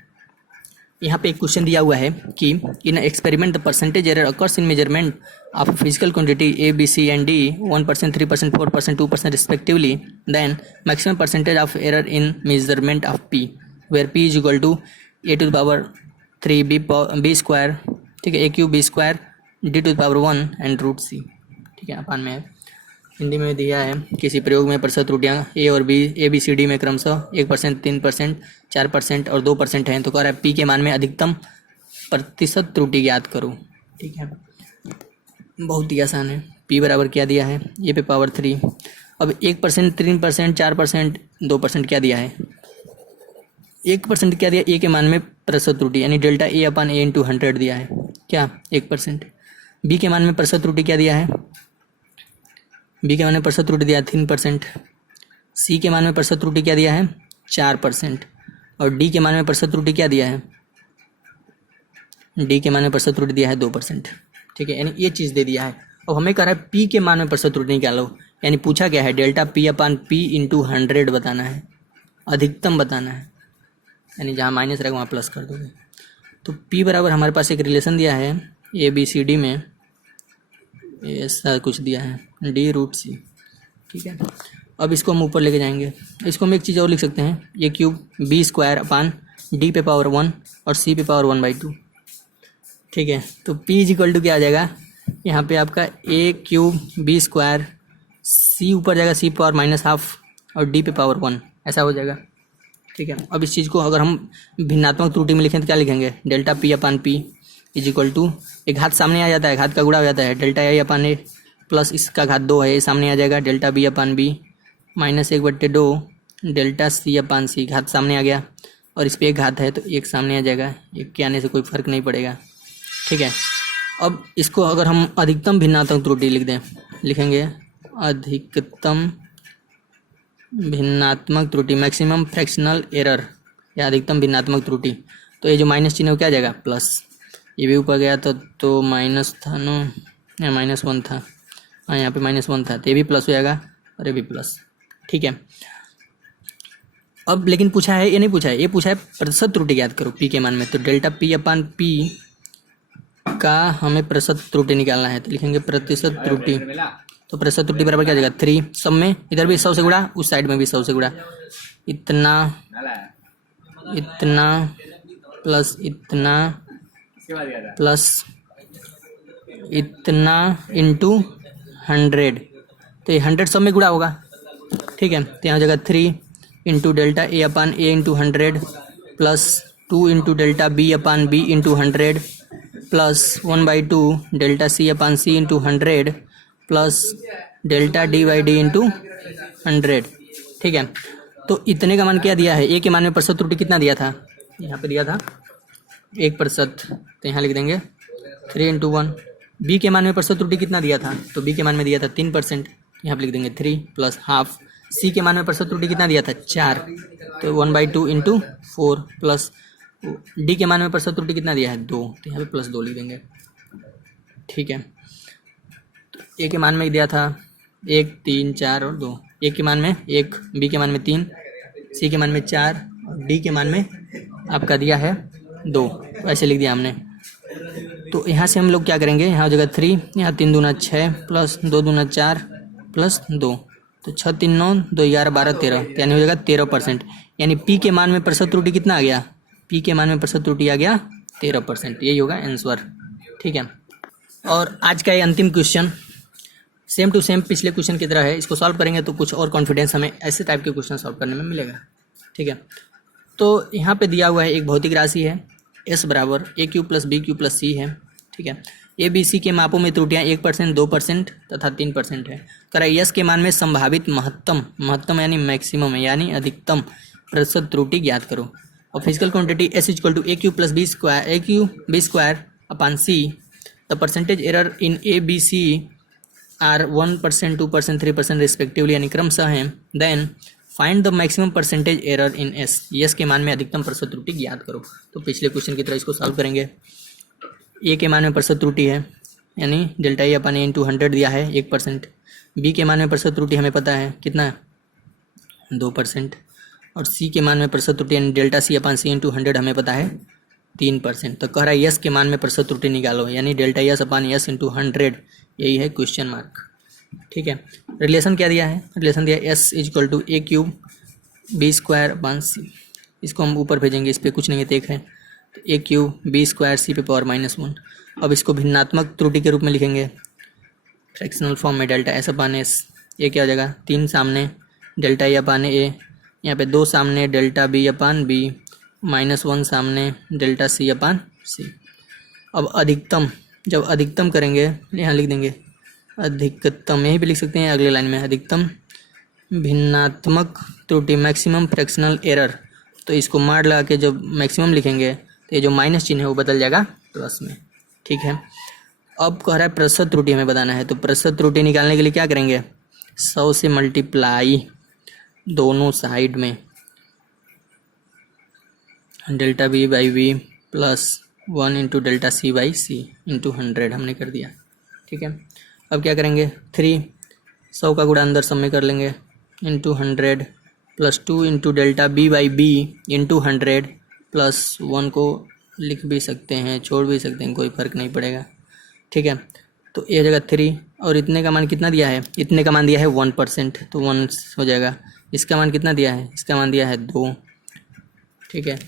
यहाँ पे एक क्वेश्चन दिया हुआ है कि in experiment the percentage error occurs in measurement of physical quantity A B C and D 1%, 3%, 4%, 2% respectively, then maximum percentage of error in measurement of P where P is equal to a⁻³ B square, ठीक है, a³ b square d⁻1 and √c, ठीक है, अपान में है। हिंदी में दिया है किसी प्रयोग में प्रतिशत त्रुटियाँ ए और B A B C D में क्रमशः 1%, 3%, 4% और 2% हैं। तो कह रहा है पी के मान में अधिकतम प्रतिशत त्रुटि ज्ञात करो, ठीक है, बहुत ही आसान है। पी बराबर क्या दिया है, ए पे पावर 3। अब 1%, 3%, 4%, 2% क्या दिया है, 1% क्या दिया, ए के मान में प्रतिशत त्रुटि यानी delta A upon A into 100 दिया है, क्या 1%। बी के मान में प्रतिशत त्रुटि क्या दिया है, बी के मान में प्रतिशत त्रुटि दिया है 3%। सी के मान में प्रतिशत त्रुटि क्या दिया है 4%। और डी के मान में प्रतिशत त्रुटि क्या दिया है, डी के मान में प्रतिशत त्रुटि दिया है 2%, ठीक है, यानी ये चीज़ दे दिया है। अब हमें कह रहा है पी के मान में प्रतिशत त्रुटि निकालो, यानी पूछा क्या है डेल्टा पी अपान पी इंटू 100 बताना है, अधिकतम बताना है, यानी जहाँ माइनस रहेगा वहाँ प्लस कर दोगे। तो पी बराबर हमारे पास एक रिलेशन दिया है ए बी सी डी में, ऐसा कुछ दिया है d√c, ठीक है। अब इसको हम ऊपर लेके जाएंगे, इसको हम एक चीज़ और लिख सकते हैं, ये cube B square upon D पे पावर 1 और सी पे पावर 1/2, ठीक है। तो p इज इक्वल टू क्या आ जाएगा, यहाँ पे आपका a³ b स्क्वायर, c ऊपर जाएगा c पावर -½ और d पे पावर 1, ऐसा हो जाएगा, ठीक है। अब इस चीज़ को अगर हम भिन्नात्मक त्रुटि में लिखें तो क्या लिखेंगे, delta p upon p is equal to, एक हाथ सामने आ जाता है, घात का गुणा हो जाता है, delta a upon a plus इसका घात 2 है, ये सामने आ जाएगा, डेल्टा b अपान b -1/2 डेल्टा c अपान c, घात सामने आ गया और इस पर एक घात है तो एक सामने आ जाएगा, एक के आने से कोई फर्क नहीं पड़ेगा, ठीक है। अब इसको अगर हम अधिकतम भिन्नात्मक त्रुटि लिख दें, लिखेंगे अधिकतम भिन्नात्मक त्रुटि, मैक्सिमम फ्रैक्शनल एरर या अधिकतम भिन्नात्मक त्रुटि, तो ये जो माइनस चिन्ह है वो क्या आ जाएगा प्लस, ये भी ऊपर गया तो माइनस था ना, या -1 था, हाँ यहाँ पे -1 था, तो ये भी प्लस हो जाएगा और ये भी प्लस, ठीक है। अब लेकिन पूछा है, ये नहीं पूछा है, ये पूछा है प्रतिशत त्रुटि ज्ञात करो पी के मान में, तो डेल्टा पी अपान पी का हमें प्रतिशत त्रुटि निकालना है, तो लिखेंगे प्रतिशत त्रुटि, तो प्रतिशत त्रुटि बराबर क्या जाएगा 3, सब में इधर भी 100 से गुणा, उस साइड में भी 100 से गुणा, इतना इतना प्लस इतना प्लस इतना इंटू 100, तो ये 100 सब में गुणा होगा, ठीक है। तो यहाँ हो जाएगा 3 into delta A upon A into 100 plus 2 into delta B upon B into 100 plus 1/2 delta C upon C into 100 plus delta D by D into 100, ठीक है। तो इतने का मान क्या दिया है, ए के मान में प्रतिशत त्रुटि कितना दिया था, यहाँ पे दिया था 1%, तो यहाँ लिख देंगे 3 × 1। बी के मान में प्रतिशत त्रुटि कितना दिया था, तो बी के मान में दिया था 3%, यहाँ पे लिख देंगे 3 + ½ सी के मान में प्रतिशत त्रुटि कितना दिया था 4, तो 1/2 × 4 प्लस डी के मान में प्रतिशत त्रुटि कितना दिया है 2, तो यहाँ पे +2 लिख देंगे, ठीक है। तो ए के मान में दिया था 1, 3, 4 और 2, ए के मान में 1, बी के मान में 3, सी के मान में 4 और डी के मान में आपका दिया है 2, ऐसे लिख दिया हमने। तो यहाँ से हम लोग क्या करेंगे, यहाँ हो जाएगा 3, यहाँ 3 दूना 6 प्लस 2 दूना 4 प्लस 2, तो 6 3 9 2 11 12 13, यानी हो जाएगा 13%, यानी पी के मान में प्रतिशत त्रुटि कितना आ गया, पी के मान में प्रतिशत त्रुटि आ गया 13%, यही होगा आंसर, ठीक है। और आज का ये अंतिम क्वेश्चन सेम टू सेम पिछले क्वेश्चन की तरह है, इसको सॉल्व करेंगे तो कुछ और कॉन्फिडेंस हमें ऐसे टाइप के क्वेश्चन सॉल्व करने में मिलेगा, ठीक है। तो यहाँ पे दिया हुआ है एक भौतिक राशि है s बराबर a³ + b³ + c है, ठीक है। ए बी सी के मापों में त्रुटियाँ 1%, 2% तथा 3% है। करा यस के मान में संभावित महत्तम यानी मैक्सिमम है यानी अधिकतम प्रतिशत त्रुटि ज्ञात करो। और physical quantity s = a³ b square upon c, the percentage error in A B C are 1%, 2%, 3% respectively यानी क्रमशः हैं। Then find the maximum percentage error in S, S के मान में अधिकतम प्रतिशत त्रुटि ज्ञात करो। तो पिछले क्वेश्चन की तरह इसको सॉल्व करेंगे। ए के मान में प्रतिशत त्रुटि है यानी delta A upon A into 100 दिया है 1%। बी के मान में प्रतिशत त्रुटि हमें पता है कितना है 2%। और सी के मान में प्रतिशत त्रुटि यानी delta C upon C into 100 हमें पता है 3%। तो कह रहा है यस के मान में प्रतिशत त्रुटि निकालो, यानी डेल्टा यस अपान यस इंटू 100, यही है क्वेश्चन मार्क। ठीक है, रिलेशन क्या दिया है, रिलेशन दिया S is equal to A cube B square upon C. इसको हम ऊपर भेजेंगे, इस पर कुछ नहीं है, एक है तो ए क्यूब बी स्क्वायर सी पे पावर -1। अब इसको भिन्नात्मक त्रुटि के रूप में लिखेंगे फ्रैक्शनल फॉर्म में, डेल्टा एस अपान एस। ये क्या हो जाएगा, 3 सामने डेल्टा ए अपान ए, यहाँ पे 2 सामने डेल्टा बी अपान बी, -1 सामने डेल्टा सी अपान सी। अब अधिकतम, जब अधिकतम करेंगे यहाँ लिख देंगे अधिकतम, यहीं पे लिख सकते हैं अगले लाइन में, अधिकतम भिन्नात्मक त्रुटि मैक्सिमम फ्रैक्शनल एरर। तो इसको मार लगा के जब मैक्सिमम लिखेंगे तो ये जो माइनस चिन्ह है वो बदल जाएगा प्लस में। ठीक है, अब कह रहा है प्रतिशत त्रुटि हमें बताना है, तो प्रतिशत त्रुटि निकालने के लिए क्या करेंगे, 100 से मल्टीप्लाई दोनों साइड में delta B by B plus 1 into delta C by C into 100 हमने कर दिया। ठीक है, अब क्या करेंगे, 3 100 का गुणा अंदर सब में कर लेंगे into 100 plus 2 into delta B by B into 100 plus 1 को लिख भी सकते हैं, छोड़ भी सकते हैं, कोई फ़र्क नहीं पड़ेगा। ठीक है, तो ये जगह 3 और इतने का मान कितना दिया है, इतने का मान दिया है 1%, तो 1 हो जाएगा। इसका मान कितना दिया है, इसका मान दिया है 2। ठीक है,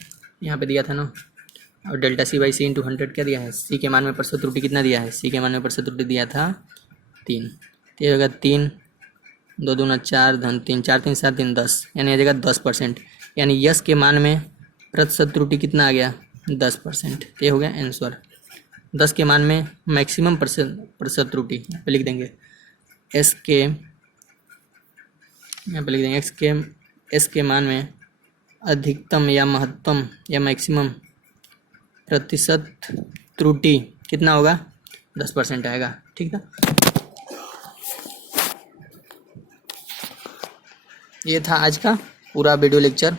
यहाँ पे दिया था ना, और delta C by C into 100 क्या दिया है, सी के मान में प्रतिशत त्रुटि कितना दिया है, सी के मान में प्रतिशत त्रुटि दिया था 3। तो ये होगा 3 2 दूना 4 धन 3 4 3 7 3 10, यानी ये जगह 10%, यानी यस के मान में प्रतिशत त्रुटि कितना आ गया 10%। ये हो गया आंसर। 10 के मान में मैक्सिमम प्रतिशत त्रुटि यहाँ पे लिख देंगे एस के, यहाँ पे लिख देंगे एस के मान में अधिकतम या महत्तम या मैक्सिमम प्रतिशत त्रुटि कितना होगा, 10% आएगा। ठीक था, ये था आज का पूरा वीडियो लेक्चर।